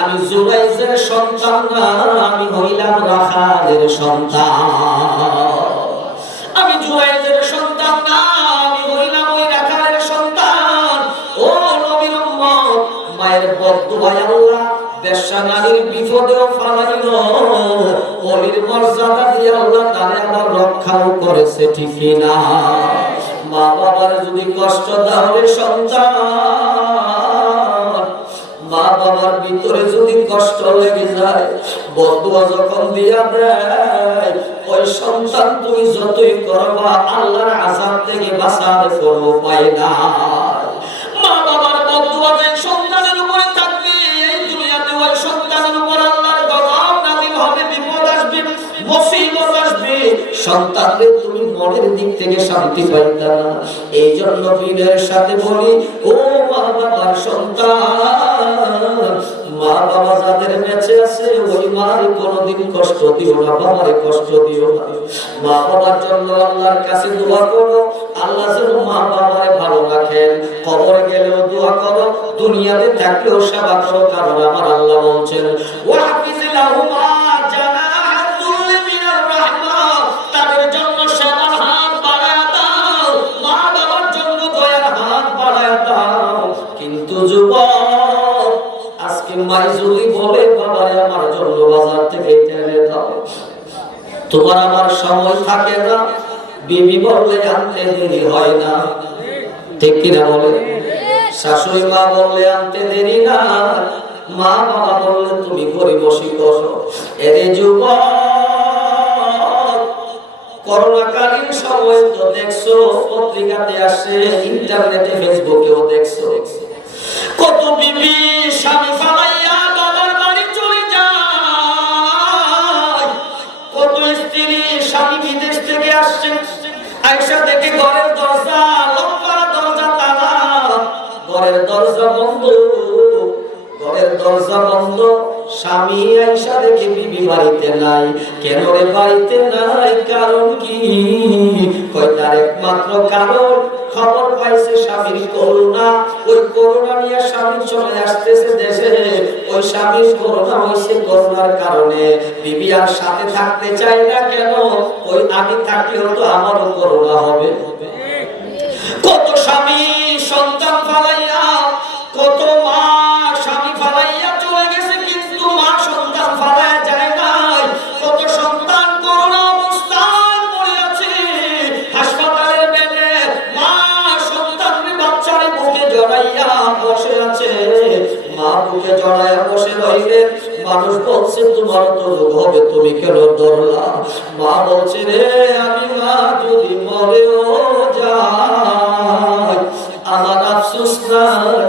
আমি জুরাইজের সন্তান না, আমি হইলাম রাখালের সন্তান। আমি জুরাইজের সন্তান না, আমি হইলাম ওই রাখালের সন্তান। ও নবীর উম্মত, মায়ের বদদুআয় আল্লাহ বেশ্যা নারীর বিপদেও ফালাইল, ওলির মর্যাদা দিয়ে আল্লাহ তারে আবার রক্ষাও করেছে, ঠিক না? মা বাবার যদি কষ্ট দাও সন্তান, মা বাবার ভিতরে যদি কষ্ট লেগে যায়, বদদুয়া যখন দিয়া দেয় ওই সন্তান তুমি যতই করবা আল্লাহর আযাব থেকে বাঁচার কোনো উপায় নাই। মা বাবার বদদুয়া যে সন্তানের উপরে থাকবে, এই দুনিয়াতে ওই সন্তানের উপর আল্লাহর গজব নাযিল হবে, বিপদ আসবে, মুসিবত আসবে, সন্তানকে তুমি মনের দিক থেকে শান্তি পাইতা না। এই জন্য বীরের সাথে বলি ও মা বাবার সন্তান, মা বাবা যাদের বেঁচে আছে ওই মার কোনোদিন কষ্ট দিও না, বাবারে কষ্ট দিও না। মা বাবার জন্য আল্লাহর কাছে দোয়া করো, আল্লাহ যেন মা বাবারে ভালো রাখেন। কবরে গেলেও দোয়া করো, দুনিয়াতে থাকলেও সেবা করো, কারণ আমার আল্লাহ বলছেন ওয়াহফিজ লাহুমা জানাহাদ দুল্লি মিনার রাহমা, তাদের জন্য সেবার হাত বাড়ায় দাও, মা বাবার জন্য দয়ার হাত বাড়ায় দাও। কিন্তু যুবক, আজকে মাই যদি বলে বাবারে আমার জন্য বাজার থেকে কিনে দাও, তোমার আমার সময় থাকে না, বিবি বললে আনতে দেরি হয় না, ঠিক কিনা বলে? শাশুড়ি মা বললে আনতে দেরি না, মা বাবা বললে তুমি ঘরে বসে করো। এরে যুবক, করোনাকালীন সময় তো দেখছো, পত্রিকাতে আসে, ইন্টারনেটে ফেসবুকেও দেখছো, কত বিবি স্বামী ফালাইয়া বাবার বাড়ি চলে যায়, কত স্ত্রী স্বামী বিদেশ থেকে আসছে, আয়েশা দেখে ঘরের দরজা লক করা, দরজা তালা, ঘরের দরজা বন্ধ, ঘরের দরজা বন্ধ। স্বামী আয়েশা দেখে বিবি বাড়িতে নাই। কেন রে বাড়িতে নাই? কারণ কি? কয় তার একমাত্র কারণ, খবর পাইছে স্বামীর করোনা, ওই করোনা নিয়ে স্বামী চলে আসতেছে দেশে, ওই স্বামীর করোনা হয়েছে, করোনার কারণে বিবি আর সাথে থাকতে চায় না। কেন? ওই আমি থাকলেও তো আমারও করোনা হবে। কত স্বামী সন্তান ফালাইয়া, কত মা স্বামী ফালাইয়া চলে গেছে, কিন্তু মা সন্তান ফালাইয়া যায় নাই। কত সন্তান করোনা অবস্থায় পড়ে আছে হাসপাতালের বেডে, মা সন্তানের বাচ্চারে বুকে জড়াইয়া বসে আছে। মা বুকে জড়াইয়া বসে রইলে মানুষ বলছে তোমার তো রোগ হবে, তুমি কেন ডরলা? মা বলছে রে, আমি মা যদি মরেও যাই আমার আফসোস নাই,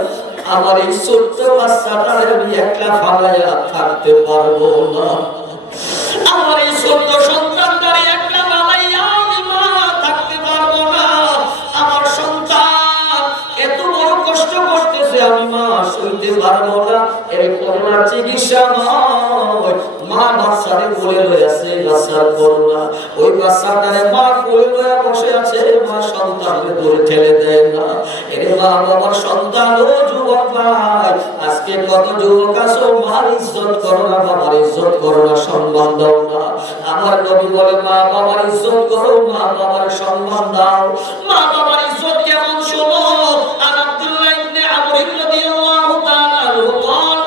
আমার এই ছোট্ট বাচ্চাটারে আমি একলা ফালাইয়া থাকতে পারবো না, আমার এই ছোট্ট সন্তানটারে একলা ফালাইয়া আমি মা থাকতে পারবো না, আমার সন্তান এত বড় কষ্ট করতেছে, আমি মা সইতে পারবো না। এই করোনার চিকিৎসা নয়, মা বাচ্চারে কোলে লয়ে আছে, বাচ্চার করোনা, ওই বাচ্চাটারে মা কোলে লয়ে বসে আছে, মা সন্তানকে দূরে ঠেলে দেয় না। এর মা বাবার সন্তান ও যুবক ভাই, আজকে কত যুবক আছো, মার ইজ্জত করো না, বাবার ইজ্জত করো না, সম্মান দাও না। আমার নবী বলে মা বাবার ইজ্জত করো, মা বাবার সম্মান দাও। মা বাবার ইজ্জত কেমন শোনো। আর আব্দুল্লাহ ইবনে আমর রাদিয়াল্লাহু তাআলা আনহু قال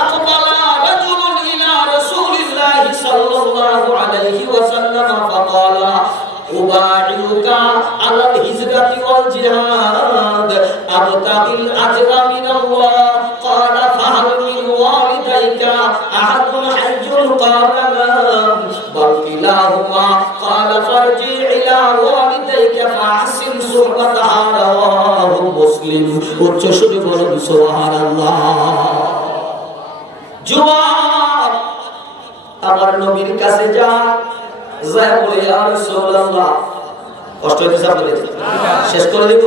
أقبل رجل إلى رسول الله صلى الله عليه وسلم فقال أبايعك على الهجرة والجهاد أبتغي الأجر من الله قال فهل من والديك أحد حي قال لا بل كلاهما قال فارجع إلى والديك فأحسن صحبتها رواه مسلم উচ্চস্বরে বলুন সুবহানাল্লাহ। জবাব, আমার নবীর কাছে যা যায় বলে ইয়া রাসূলুল্লাহ, কষ্ট হইতেছে আপনাদের? শেষ করে দিব?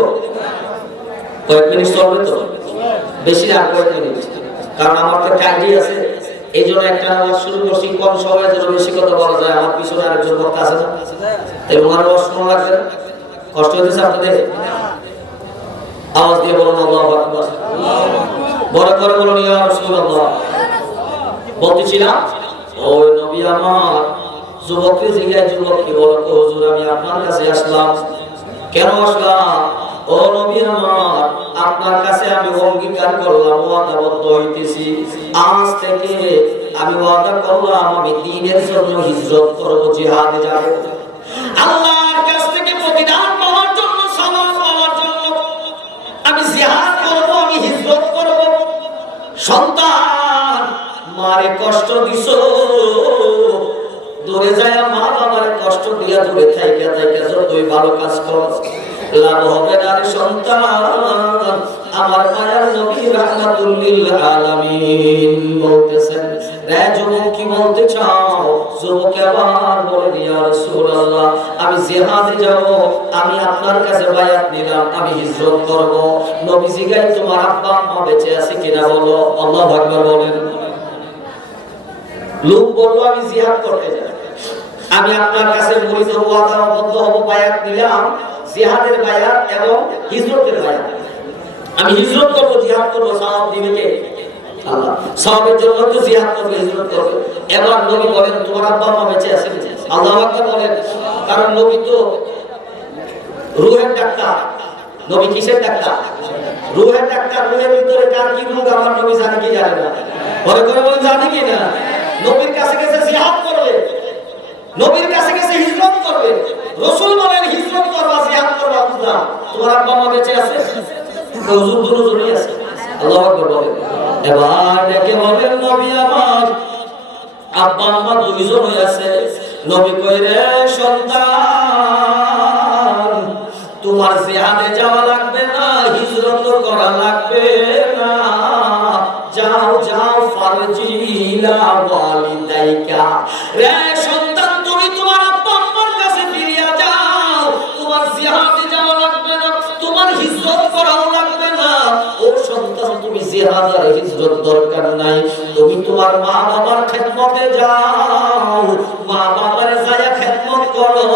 কয়েক মিনিট চলবে তো? বেশি না, কয়েক মিনিট, কারণ আমার তো কাজই আছে। এই জন্য একটা নামাজ শুরু করছি, কম সময়ে যেন বেশি কথা বলা যায়। আমার পিছনে আরেকজন বক্তা আছে না, তাই ওনার আওয়াজ শোনা লাগবে না? কষ্ট হইতেছে আপনাদের? আওয়াজ দিয়ে বলুন আল্লাহু আকবার, বড় করে বলুন ইয়া রাসূলুল্লাহ। বলতেছিলাম, ওই নবী আমার যুবককে জিজ্ঞাসা, যুবক কি বলো তো হুজুর, আমি আপনার কাছে আসলাম। কেন আসলাম? ও নবী আমার, আপনার কাছে আমি অঙ্গীকার করলাম, ওয়াদাবদ্ধ হইতেছি, আজ থেকে আমি ওয়াদা করলাম আমি দ্বীনের জন্য হিজরত করব, জিহাদে যাব, আল্লাহর কাছ থেকে প্রতিদান পাওয়ার জন্য, সওয়াব পাওয়ার জন্য আমি জিহাদ করব, আমি হিজরত করব। সন্তান, মারে কষ্ট দিছো, দূরে যায় মা বাবারে কষ্ট দিয়া দূরে থাইকা থাইকা যতই ভালো কাজ করো লাভ হবে না রে সন্তান। আমার মায়ার নবী রাহমাতুল লিল আলামিন বলতেছেন, রে যুবক কি বলতে চাও? যুবক আবার বলে, ইয়া রাসূলুল্লাহ, আমি জিহাদে যাব, আমি আপনার কাছে বায়াত নিলাম, আমি হিজরত করব। নবীজি গায়, তোমার আব্বা আম্মা বেঁচে আছে কিনা বলো। আল্লাহু আকবার বলেন। লোক বললো আমি জিহাদ করতে যাই, আমি আপনার কাছে মুরিদ ওয়াদাবদ্ধ হব, বায়াত নিলাম, জিহাদের বায়াত এবং হিজরতের বায়াত। আমি হিজরত করব, জিহাদ করব, সওয়াব দিবে কে? আল্লাহ। সওয়াবের জন্য তো জিহাদ করবে, হিজরত করবে। এবার নবী বলেন তোমার আব্বা আম্মা বেঁচে আছে? আল্লাহু আকবার বলেন। কারণ নবী তো রূহের ডাক্তার। নবী কিসের ডাক্তার? রূহের ডাক্তার। রূহের ভিতরে কার কি রোগ আমার নবী জানে কি জানে না? পরে করে বলেন জানে কি না? নবীর কাছে গেছে জিহাদ করবে, নবীর কাছে গেছে হিজরত করবে। রাসূল বলেন হিজরত করবা, জিহাদ করবা, বুঝলা তোমার আব্বা আম্মা বেঁচে আছে? হুজুর দুজনই আছে। আল্লাহু আকবার বলেন। এবার ডেকে বলেন নবী আমার আব্বা আম্মা দুইজনই আছে। নবী কই রে সন্তান, তোমার জিহাদে যাওয়া লাগবে না, হিজরত করা লাগবে না। যাও যাও ফারজিলা ওয়ালিদাইকা। রে সন্তান তুমি তোমার আব্বা আম্মার কাছে ফিরিয়া যাও, তোমার জিহাদে যাওয়া লাগবে না, তোমার হিজরত করাও লাগবে না। ও সন্তান তুমি জিহাদ আর হিজরত দরকার নাই, তুমি তোমার মা বাবার খেদমতে যাও, মা বাবার যায়া খেদমত করো।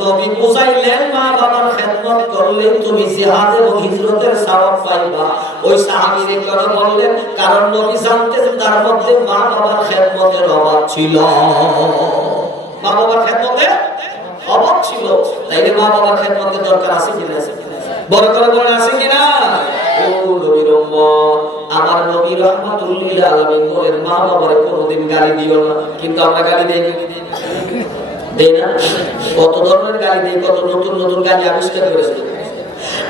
নবী বুঝাইলেন মা বাবার খেদমত করলে তুমি জিহাদ এবং হিজরতের সওয়াব পাইবা। ওই সাহাবীরে কেন বললেন? কারণ নবী জানতেন তার মধ্যে মা বাবার খেদমতের অভাব ছিল, মা বাবার খেদমতে অভাব ছিল। তাইলে মা বাবার খেদমতের দরকার আছে কিনা? বড় করে বলেন আছে কিনা? ও নবীর উম্মত, আমার নবী রাহমাতুল লিল আলামিন বলেন মা বাবারে কোনোদিন গালি দিও না। কিন্তু আমরা গালি দেই না? কত ধরনের গালি দেই, কত নতুন নতুন গালি আবিষ্কার করেছে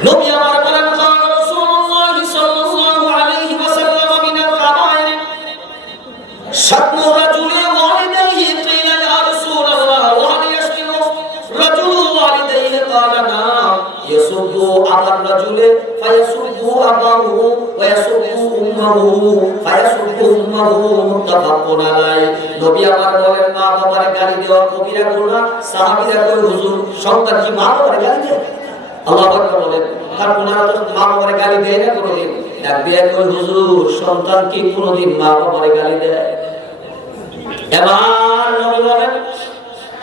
নবী আমার বলেন রাসূলুল্লাহ সাল্লাল্লাহু আলাইহি ওয়াসাল্লাম মিনাল কাবায়ের শাতমু রাজুলি ওয়ালিদাইহি কিলা ইয়া রাসূলুল্লাহ ওয়া হাল ইয়াশকিরু রাজুলু ওয়ালিদাইহি ক্বালা নাম ইয়াসুবু আবার রাজুলে ফায়াসুবু আবাহু ওয়া ইয়াসুবু উম্মাহু ফায়াসুবু উম্মাহু মুত্তাফাকুন আলাইহি। নবী আমার বলেন মা বাবার গালি দেওয়া কবিরা গুনাহ। সাহাবীরা কই হুজুর সন্তান কি মা বাবার গালি দেয়? আল্লাহু আকবার বলেন। তার ওনারা তো মা বাবার গালি দেয় না কোনোদিন। ডাক দিয়ে কই হুজুর সন্তান কি কোনোদিন মা বাবার গালি দেয়? এবার নবী বলেন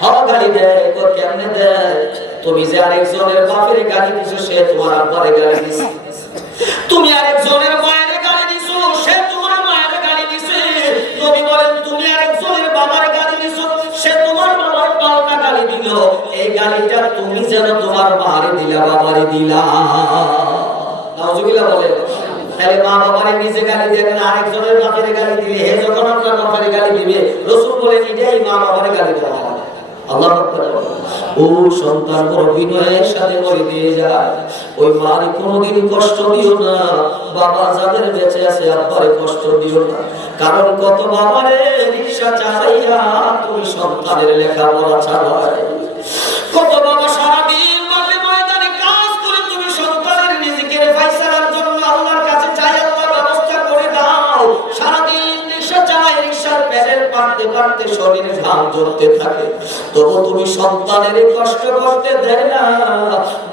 হ্যাঁ গালি দেয়। তো কেমনে দেয়? তুমি যে আরেকজনের বাপের গালি দিছো সে তোমার আব্বার গালি দিছে, তুমি আরেকজনের মায়ের গালি দিছো সে তোমার মায়ের গালি দিছে। নবী বলেন তুমি আরেকজনের বাবার গালি দিছো সে তোমার বাবার পাল্টা গালি দিল। এই গালিটা তুমি যেন তোমার মারে দিলা, বাবারে দিলা। নাউজুবিল্লাহ বলেন। তাহলে মা বাবারে নিজে গালি দেন না, আরেকজনের বাপের গালি দিলে হে যখন আপনার বাপের গালি দিবে রাসূল বলেন এটাই মা বাবার গালি দেওয়া। আল্লাহু আকবার। ও সন্তান বড় বিনয়ের সাথে বলে দিয়ে যায় ওই মারে কোনোদিন কষ্ট দিও না। বাবা যাদের বেঁচে আছে আব্বারে কষ্ট দিও না। কারণ কত বাবারে রিকশা চালাইয়া তুমি সন্তানের লেখাপড়া চালায়, কত বাবা সারাদিন মাঠে ময়দানে কাজ করে তুমি সন্তানের নিজেকে ফায়সালার জন্য আল্লাহর কাছে চাই আল্লাহ ব্যবস্থা করে দাও। সারাদিন রিকশা চালায়, রিকশার প্যাডেল পাড়তে পাড়তে শরীরে ঘাম ঝরতে থাকে, তবু তুমি সন্তানের কষ্ট করতে দেয় না।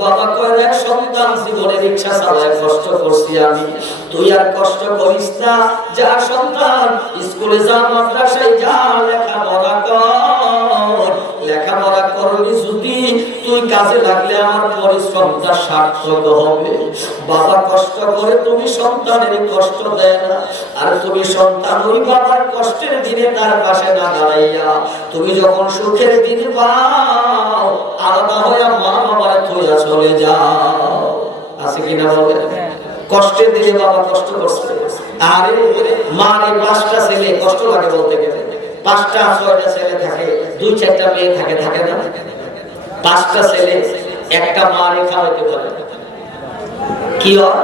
বাবা কয় এক সন্তান জীবনে রিকশা চালায় কষ্ট করছি আমি, তুই আর কষ্ট করিস না। যা সন্তান স্কুলে যা, মাদ্রাসায় যা, লেখাপড়া কর। লেখাপড়া করবি যদি তুই কাজে লাগলে আমার পরিশ্রমটা সার্থক হবে। বাবা কষ্ট করে তুমি সন্তানের কষ্ট দেয় না। আর তুমি সন্তান ওই বাবার কষ্টের দিনে তার পাশে না দাঁড়াইয়া তুমি যখন সুখের দিন পাও আলাদা হয়ে মা বাবার থইয়া চলে যাও। আছে কিনা বলে? কষ্টের দিনে বাবা কষ্ট করছে। আরে মার এই 5টা ছেলে কষ্ট লাগে বলতে গেলে। 5টা 6টা ছেলে থাকে, 2-4টা মেয়ে থাকে, থাকে না? 5টা ছেলে একটা মারে খাওয়াতে পারে কি হয়?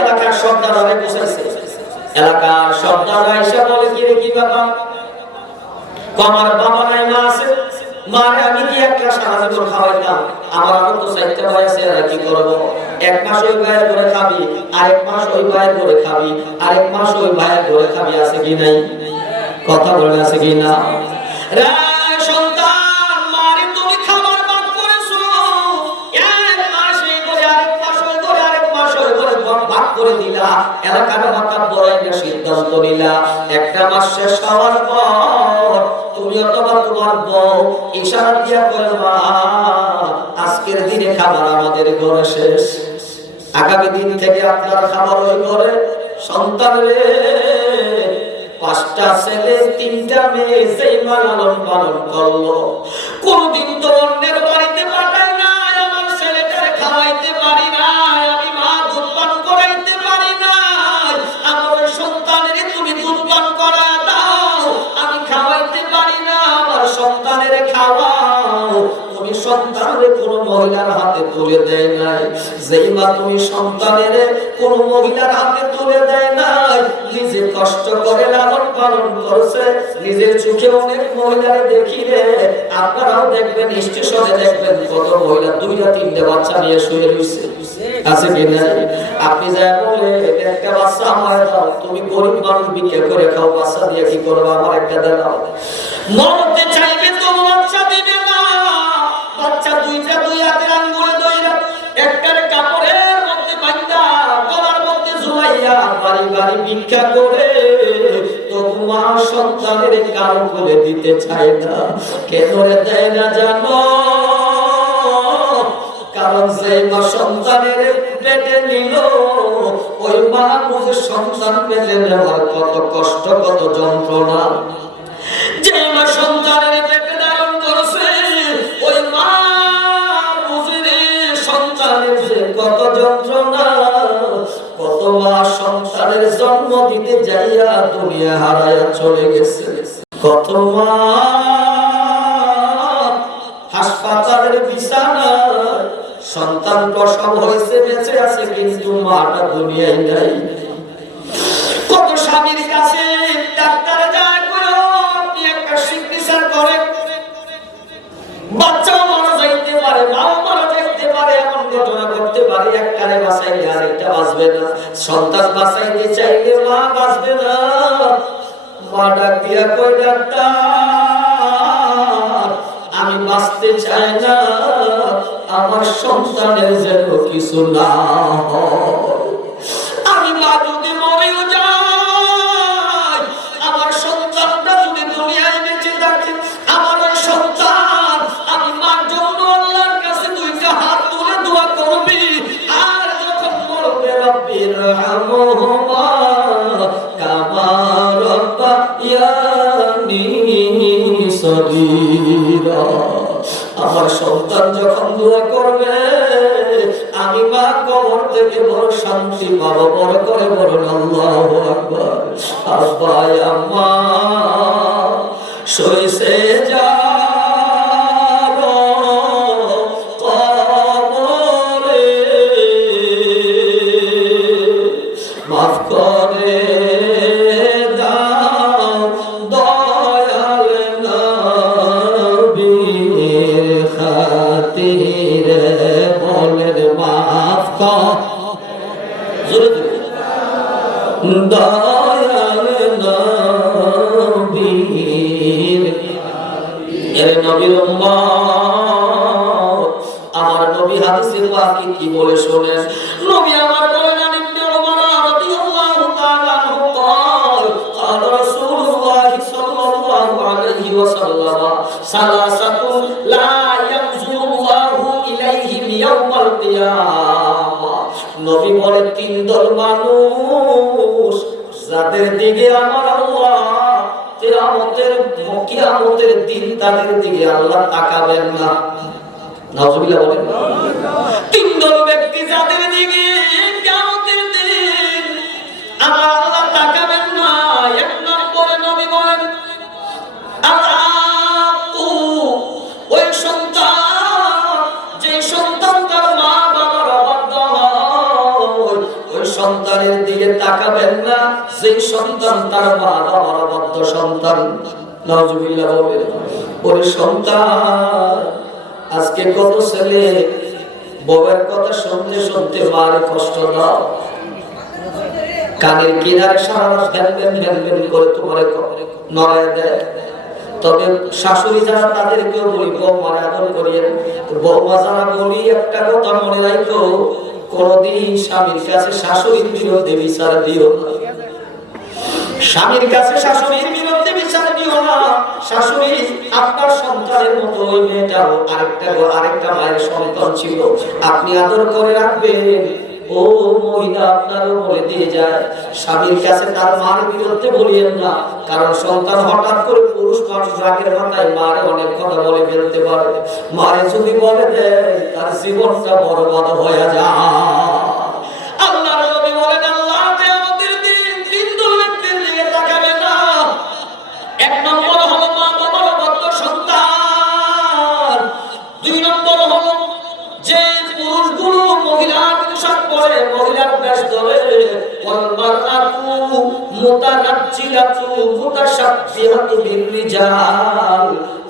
এলাকার সর্দাররা বসাইছে, এলাকার সর্দাররা এসে বলে কি রে কি ব্যাপার? আমার বাবা নাই মা আছে, মারে আমি কি একটা সারা জীবন খাওয়াইতাম, আমার আরো তো 4টা ভাই আছে, এরা কি করবো? 1 মাস ওই ভাইয়ের করে খাবি, আরেক মাস ওই ভাইয়ের করে খাবি, আরেক মাস ওই ভাইয়ের করে খাবি। আছে কি নাই? কথা বলে আছে কি না? সন্তান মারে তুমি খাবার ভাগ করেছো, 1 মাস এই করে আরেক মাস ওই করে আরেক মাস ওই করে ভাগ করে দিলা। একটা এলাকার মাথা বড়াই সিদ্ধান্ত নিলা, একটা মাস শেষ হওয়ার পর তুমি অথবা তোমার বউ ইশারা দিয়া কইবা আজকের দিনে খাবার আমাদের ঘরে শেষ, আগামী দিন থেকে আপনার খাবার ওই ঘরে। সন্তানরে 5টা ছেলে 3টা মেয়ে সেই লালন পালন করলো, কোনদিন তো অন্যের বাড়িতে পাঠাই নাই, আমার ছেলেটারে খাওয়াইতে পারি নাই, আমি মা দুধ পান করাইতে পারি নাই, আমার সন্তানের তুমি দুধ পান করা দাও, আমি খাওয়াইতে পারি না, আমার সন্তানের খাওয়াও। তুমি সন্তানের কোন মহিলার হাতে তুলে দেয় নাই, যেই মা তুমি সন্তানের কোন মহিলার হাতে তুলে দেয় নাই, নিজে কষ্ট করে লালন পালন করছে, নিজের চোখে অনেক মহিলারে দেখিলে আপনারাও দেখবেন, স্টেশনে দেখবেন কত মহিলা 2টা 3টা বাচ্চা নিয়ে শুয়ে রয়েছে, আছে কি না? আপনি যা বলে একটা বাচ্চা আমায় দাও, তুমি গরিব মানুষ ভিক্ষা করে খাও, বাচ্চা দিয়ে কি করবে, আমার একটা দাও। মরতে চাইবে তো বাচ্চা দিবে না, বাচ্চা 2টা 2 হাতের আঙ্গুলে ধইরা একটারে কাপড়ের মধ্যে বাঁধা গলার মধ্যে ঝুলাইয়া বাড়ি বাড়ি ভিক্ষা করে তবু মা সন্তানের কারো করে দিতে চায় না। কেন দেয় না জানো? কারণ সেই মা সন্তানের পেটে নিল, ওই মা বুঝে সন্তান পেটে নেওয়ার কত কষ্ট, কত যন্ত্রণা। যে মা সন্তানের পেটে ধারণ করছে, ওই মা বুঝে সন্তানের যে কত যন্ত্রণা। কত মা সন্তানের জন্ম দিতে যাইয়া দুনিয়া হারায়া চলে গেছে, কত মা হাসপাতালের বিছানায় সন্তান প্রসব হয়েছে, বেঁচে আছে, কিন্তু মাটা দুনিয়ায় নাই। কত স্বামীর কাছে ডাক্তার যায় করে আপনি একটা চিকিৎসা করেন, বাচ্চাও মারা যাইতে পারে, মাও মারা যাইতে পারে, এমন ঘটনা ঘটতে পারে, একটারে বাঁচাইলে আরেকটা বাঁচবে না, সন্তান বাঁচাইতে চাইলে মা বাঁচবে না। মা ডাক দিয়া কই ডাক্তার আমি বাঁচতে চাই না, আমার সন্তানের যেন কিছু না হয়, আমি মা যদি মরেও যাই, আমার সন্তানটা যদি দুনিয়ায় বেঁচে থাকে, আমার ওই সন্তান আমি মার জন্য আল্লাহর কাছে 2টা হাত তুলে দোয়া করবি, আর যখন মরবে রব্বির রহমহুমা কামা রাব্বায়ানি সগীরা। আমার সন্তান যখন দোয়া করবে, আমি মা কবর থেকে বড় শান্তি পাবো, বড় করে বড় আল্লাহু আকবার। আব্বা আম্মা সইছে যা কবরে, মাফ করে দাও দয়াল নবীর খাতিরে, বলেন মাফ কর দয়াল নবীর। এর নবীর উম্মত, আমার নবী হাদিসে পাকে কি বলে শোনেন? নবী আমার বলেন ইবনে ওমর রাদিয়াল্লাহু তাআলা আনহু قال قال رسول الله صلى الله عليه وسلم ثلاثه لا ينظر الله اليهم يوم القيامه। নবী বলে 3 দল মানুষ যাদের দিকে আমার আল্লাহ কিয়ামতের দিন তাদের দিকে আল্লাহ তাকাবেন না। নাউজুবিল্লাহ বলেন। 3 দল ব্যক্তি যাদের দিকে কিয়ামতের দিন আমার আল্লাহ তাকাবেন না। 1 নম্বরে নবী বলেন আল-আকু, ওই সন্তান যে সন্তান তার মা বাবার অবাধ্য হয়, ওই সন্তানের দিকে তাকাবেন না যে সন্তান তার মা বাবার অবাধ্য সন্তান। নাউজুবিল্লাহ বলেন। ওই সন্তান আজকে কত ছেলে বউয়ের কথা শুনতে শুনতে মারে কষ্ট দাও, কানের কিনারে সারা রাত ভ্যান করে তোমার নড়ায় দেয়। তবে শাশুড়ি যারা তাদেরকেও বলি বৌমার আদর করিয়েন, বৌমা যারা বলি একটা কথা মনে রাখো, কোনদিন স্বামীর কাছে শাশুড়ির বিরুদ্ধে বিচার দিও না। স্বামীর কাছে শাশুড়ির বিরুদ্ধে বিচার দিও না। শাশুড়ি আপনার সন্তানের মতো, ওই মেয়েটাও আরেকটা মায়ের সন্তান ছিল, আপনি আদর করে রাখবেন। ও মহিলা, আপনারও বলে দিয়ে যায়, স্বামীর কাছে তার মার বিরুদ্ধে বলিয়েন না, কারণ সন্তান হঠাৎ করে পুরুষ মানুষ রাগের মাথায় মারে অনেক কথা বলে ফেলতে পারে। মারে যদি বলে দেয়, তার জীবনটা বরবাদ হয়ে যায়। আল্লাহর নবী বলেন, আল্লাহ কিয়ামতের দিন তিন দল ব্যক্তির দিকে তাকাবে না। এক নম্বর হলো মা বাবার অবাধ্য সন্তান। দুই নম্বর হলো যে পুরুষগুলো মহিলার পোশাক পরে, মহিলার বেশ ধরে,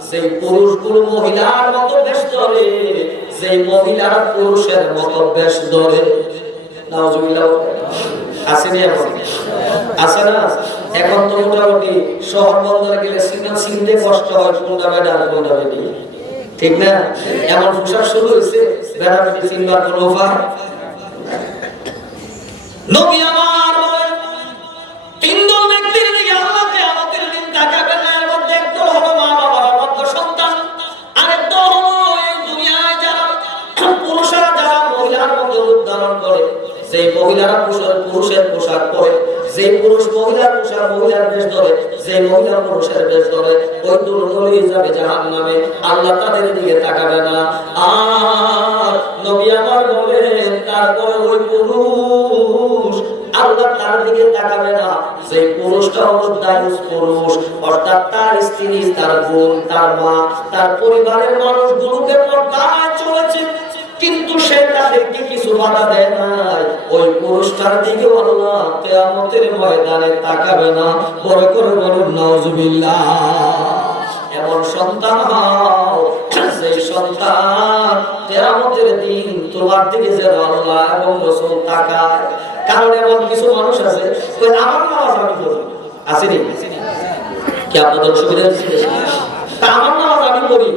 সেই পুরুষগুলো মহিলার মতো বেশ ধরে, যে মহিলার পুরুষের মতো বেশ ধরে। নাউজুবিল্লাহ। আসেনি এখন? আসে না? এখন তো মোটামুটি শহর বন্দরে গেলে চিনতে কষ্ট হয় কোনটা বেডা আর কোনটা বেডি, ঠিক না? এমন পোশাক শুরু হয়েছে, বেড়া বেডি চিনবার কোনো উপায়। নবী আমার বলেন, তিন দল ব্যক্তির দিকে আল্লাহ কিয়ামতের দিন তাকাবেন না। এর মধ্যে এক দল হলো মা বাবার অবাধ্য সন্তান, আরেক দল হলো এই দুনিয়ায় যারা পুরুষেরা যারা মহিলার মতো রূপ ধারণ করে, সেই মহিলারা পুরুষের পোশাক পরে, যে পুরুষ মহিলার পোশাক মহিলার বেশ ধরে, যে মহিলা পুরুষের বেশ ধরে, ওই দুটোই যাবে জাহান্নামে। আল্লাহ তাদের দিকে তাকাবে না। আর নবী আমার বলেন, তারপরে ওই পুরুষ আল্লাহ তার দিকে তাকাবে না, যে পুরুষটা হলো দায়ুস পুরুষ, অর্থাৎ তার স্ত্রী, তার বোন, তার মা, তার পরিবারের মানুষগুলোকে পর্দায় চলেছে, কিন্তু সে তাদেরকে কিছু বাধা দেয় নাই। ওই পুরুষটার দিকে আল্লাহ কিয়ামতের ময়দানে তাকাবে না। বড় করে বলুন নাউজুবিল্লাহ। এমন সন্তান হও, সেই সন্তান কিয়ামতের দিন তোমার দিকে যেন আল্লাহ এবং রাসূল তাকায়। কারণ এমন কিছু মানুষ আছে, আমার নামাজ আমি পড়ি, আসেনি কি আপনাদের সুবিধা হচ্ছে? তা আমার নামাজ আমি পড়ি,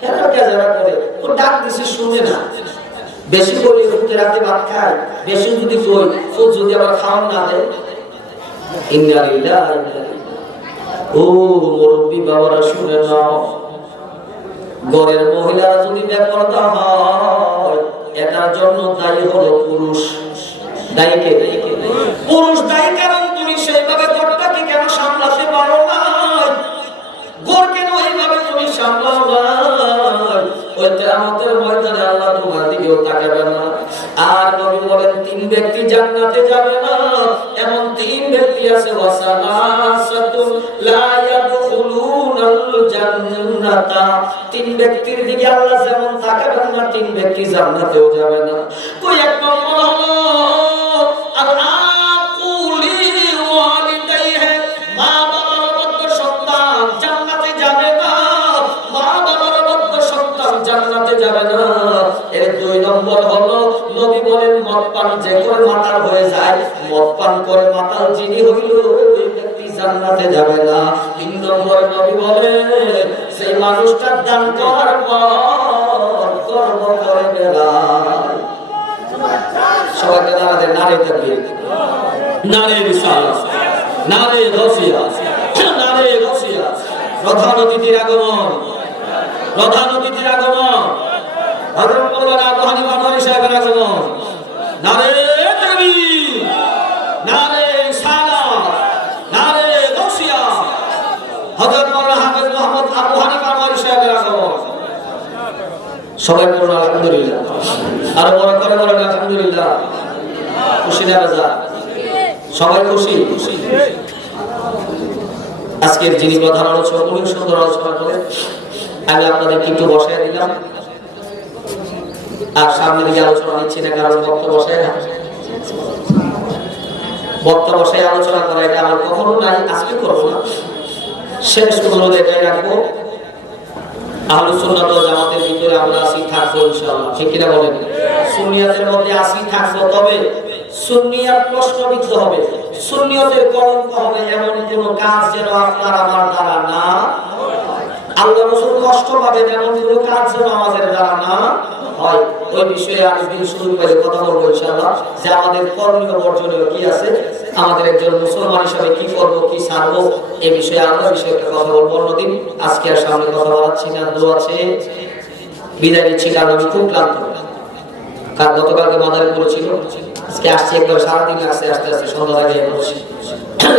যারা করে ও ডাক দিছে শুনে না, বেশি বলি ফুটে রাতে ভাত খায়, বেশি যদি কই ফুট যদি আবার খাওয়ান না দেয়, ইন্না লিল্লাহি। ও মুরব্বি বাবারা শুনে নাও, ঘরের মহিলারা যদি বেপরদা হয়, এটার জন্য দায়ী হলো পুরুষ। দায়ী কে? পুরুষ দায়ী। কারণ তুমি সেইভাবে ঘরটাকে কেন সামলাতে পারো না, ঘর কেন এইভাবে তুমি সামলাও না, ওই কিয়ামতের ময়দানে আল্লাহ তোমার দিকেও তাকাবে না। আর নবী বলেন, তিন ব্যক্তি জান্নাতে যাবে না। এমন তিন ব্যক্তি আছে, ওয়াসালাসাতুন লা ইয়াদখুলুনাল জান্নাতা। তিন ব্যক্তির দিকে আল্লাহ যেমন তাকাবেন না, তিন ব্যক্তি জান্নাতেও যাবে না। কই এক নম্বর হলো আল-আকুলি ওয়ালিদাইহি, মা বাবার অবাধ্য সন্তান জান্নাতে যাবে না, মা বাবার অবাধ্য সন্তান জান্নাতে যাবে না। এর দুই নম্বর হলো নবী বলেন, মদ পান যে করে মাতাল হয়ে যায়, মদ পান করে মাতাল যিনি হইল, ওই ব্যক্তি জান্নাতে যাবে না। তিন নম্বর নবী বলেন, সেই মানুষটা দান করার পর গর্ব করে বেড়ায়। সবাইকে দাঁড়াতে নারে তাকবীর, নারে রিসালাত, নারে গাউসিয়া, নারে গাউসিয়া। প্রধান অতিথির আগমন, প্রধান অতিথির আগমন, হযরত মাওলানা আবু হানিফা নওরী সাহেবের আগমন। নারে তাকবীর, নারে রিসালাত, নারে গাউসিয়া। হযরত মাওলানা হাফেজ মুহাম্মদ আবু হানিফা নওরী সাহেবের আগমন। সবাই বলুন আলহামদুলিল্লাহ। আর বড় করে বলেন আলহামদুলিল্লাহ। খুশি না বাজা? সবাই খুশি? আজকের যিনি প্রধান আলোচক, উনি সুন্দর আলোচনা করেন, আমি আপনাদেরকে একটু বসায় দিলাম। আর সামনে দিকে আলোচনা নিচ্ছি না, কারণ বক্তা বসায় না, বক্তা বসায় আলোচনা করা এটা আমার কখনো নাই, আজকে করবো না, শেষ অনুরোধ এটাই রাখবো। আহলুস সুন্নাত ওয়াল জামাতের ভিতরে আমরা আসি, থাকবো ইনশাআল্লাহ, ঠিক কিনা বলেন? সুন্নিয়াতের মধ্যে আসি, থাকবো, তবে সুন্নিয়াত প্রশ্নবিদ্ধ হবে, সুন্নিয়তের কলঙ্ক হবে এমন কোন কাজ যেন আপনার আমার দ্বারা না, আল্লাহ রাসূল কষ্ট পাবেন এমন কোন কাজ যেন আমাদের দ্বারা না হয় ওই বিষয়ে আরেকদিন সুযোগ পেলে কথা বলবো ইনশাআল্লাহ, যে আমাদের করণীয় বর্জনীয় কি আছে, আমাদের একজন মুসলমান হিসাবে কি করবো কি ছাড়বো, এই বিষয়ে আমরা বিষয়ে কথা বলবো অন্যদিন। আজকে আর সামনে কথা বলাচ্ছি না, দোয়া আছে, বিদায় নিচ্ছি, কারণ আমি খুব ক্লান্ত। কারণ গতকালকে মাদারে পড়েছিল, আজকে আসছি একবার সারাদিন আসতে আস্তে আস্তে সন্ধ্যা লাগে পড়ছি।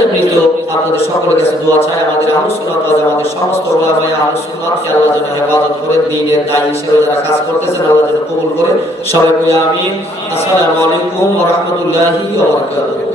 এমনিতে আপনাদের সকলের কাছে দোয়া চাই, আমাদের আহলে সুন্নাত ওয়াল জামাতের সমস্ত উলামায়ে আহলে সুন্নাতকে আল্লাহ যেন হেফাজত করে, দ্বীনের দায়ী হিসেবে যারা কাজ করতেছেন আল্লাহ যেন কবুল করে। সবাই বলি আমিন। আসসালামু আলাইকুম ওয়া রাহমাতুল্লাহি ওয়া বারাকাতুহু।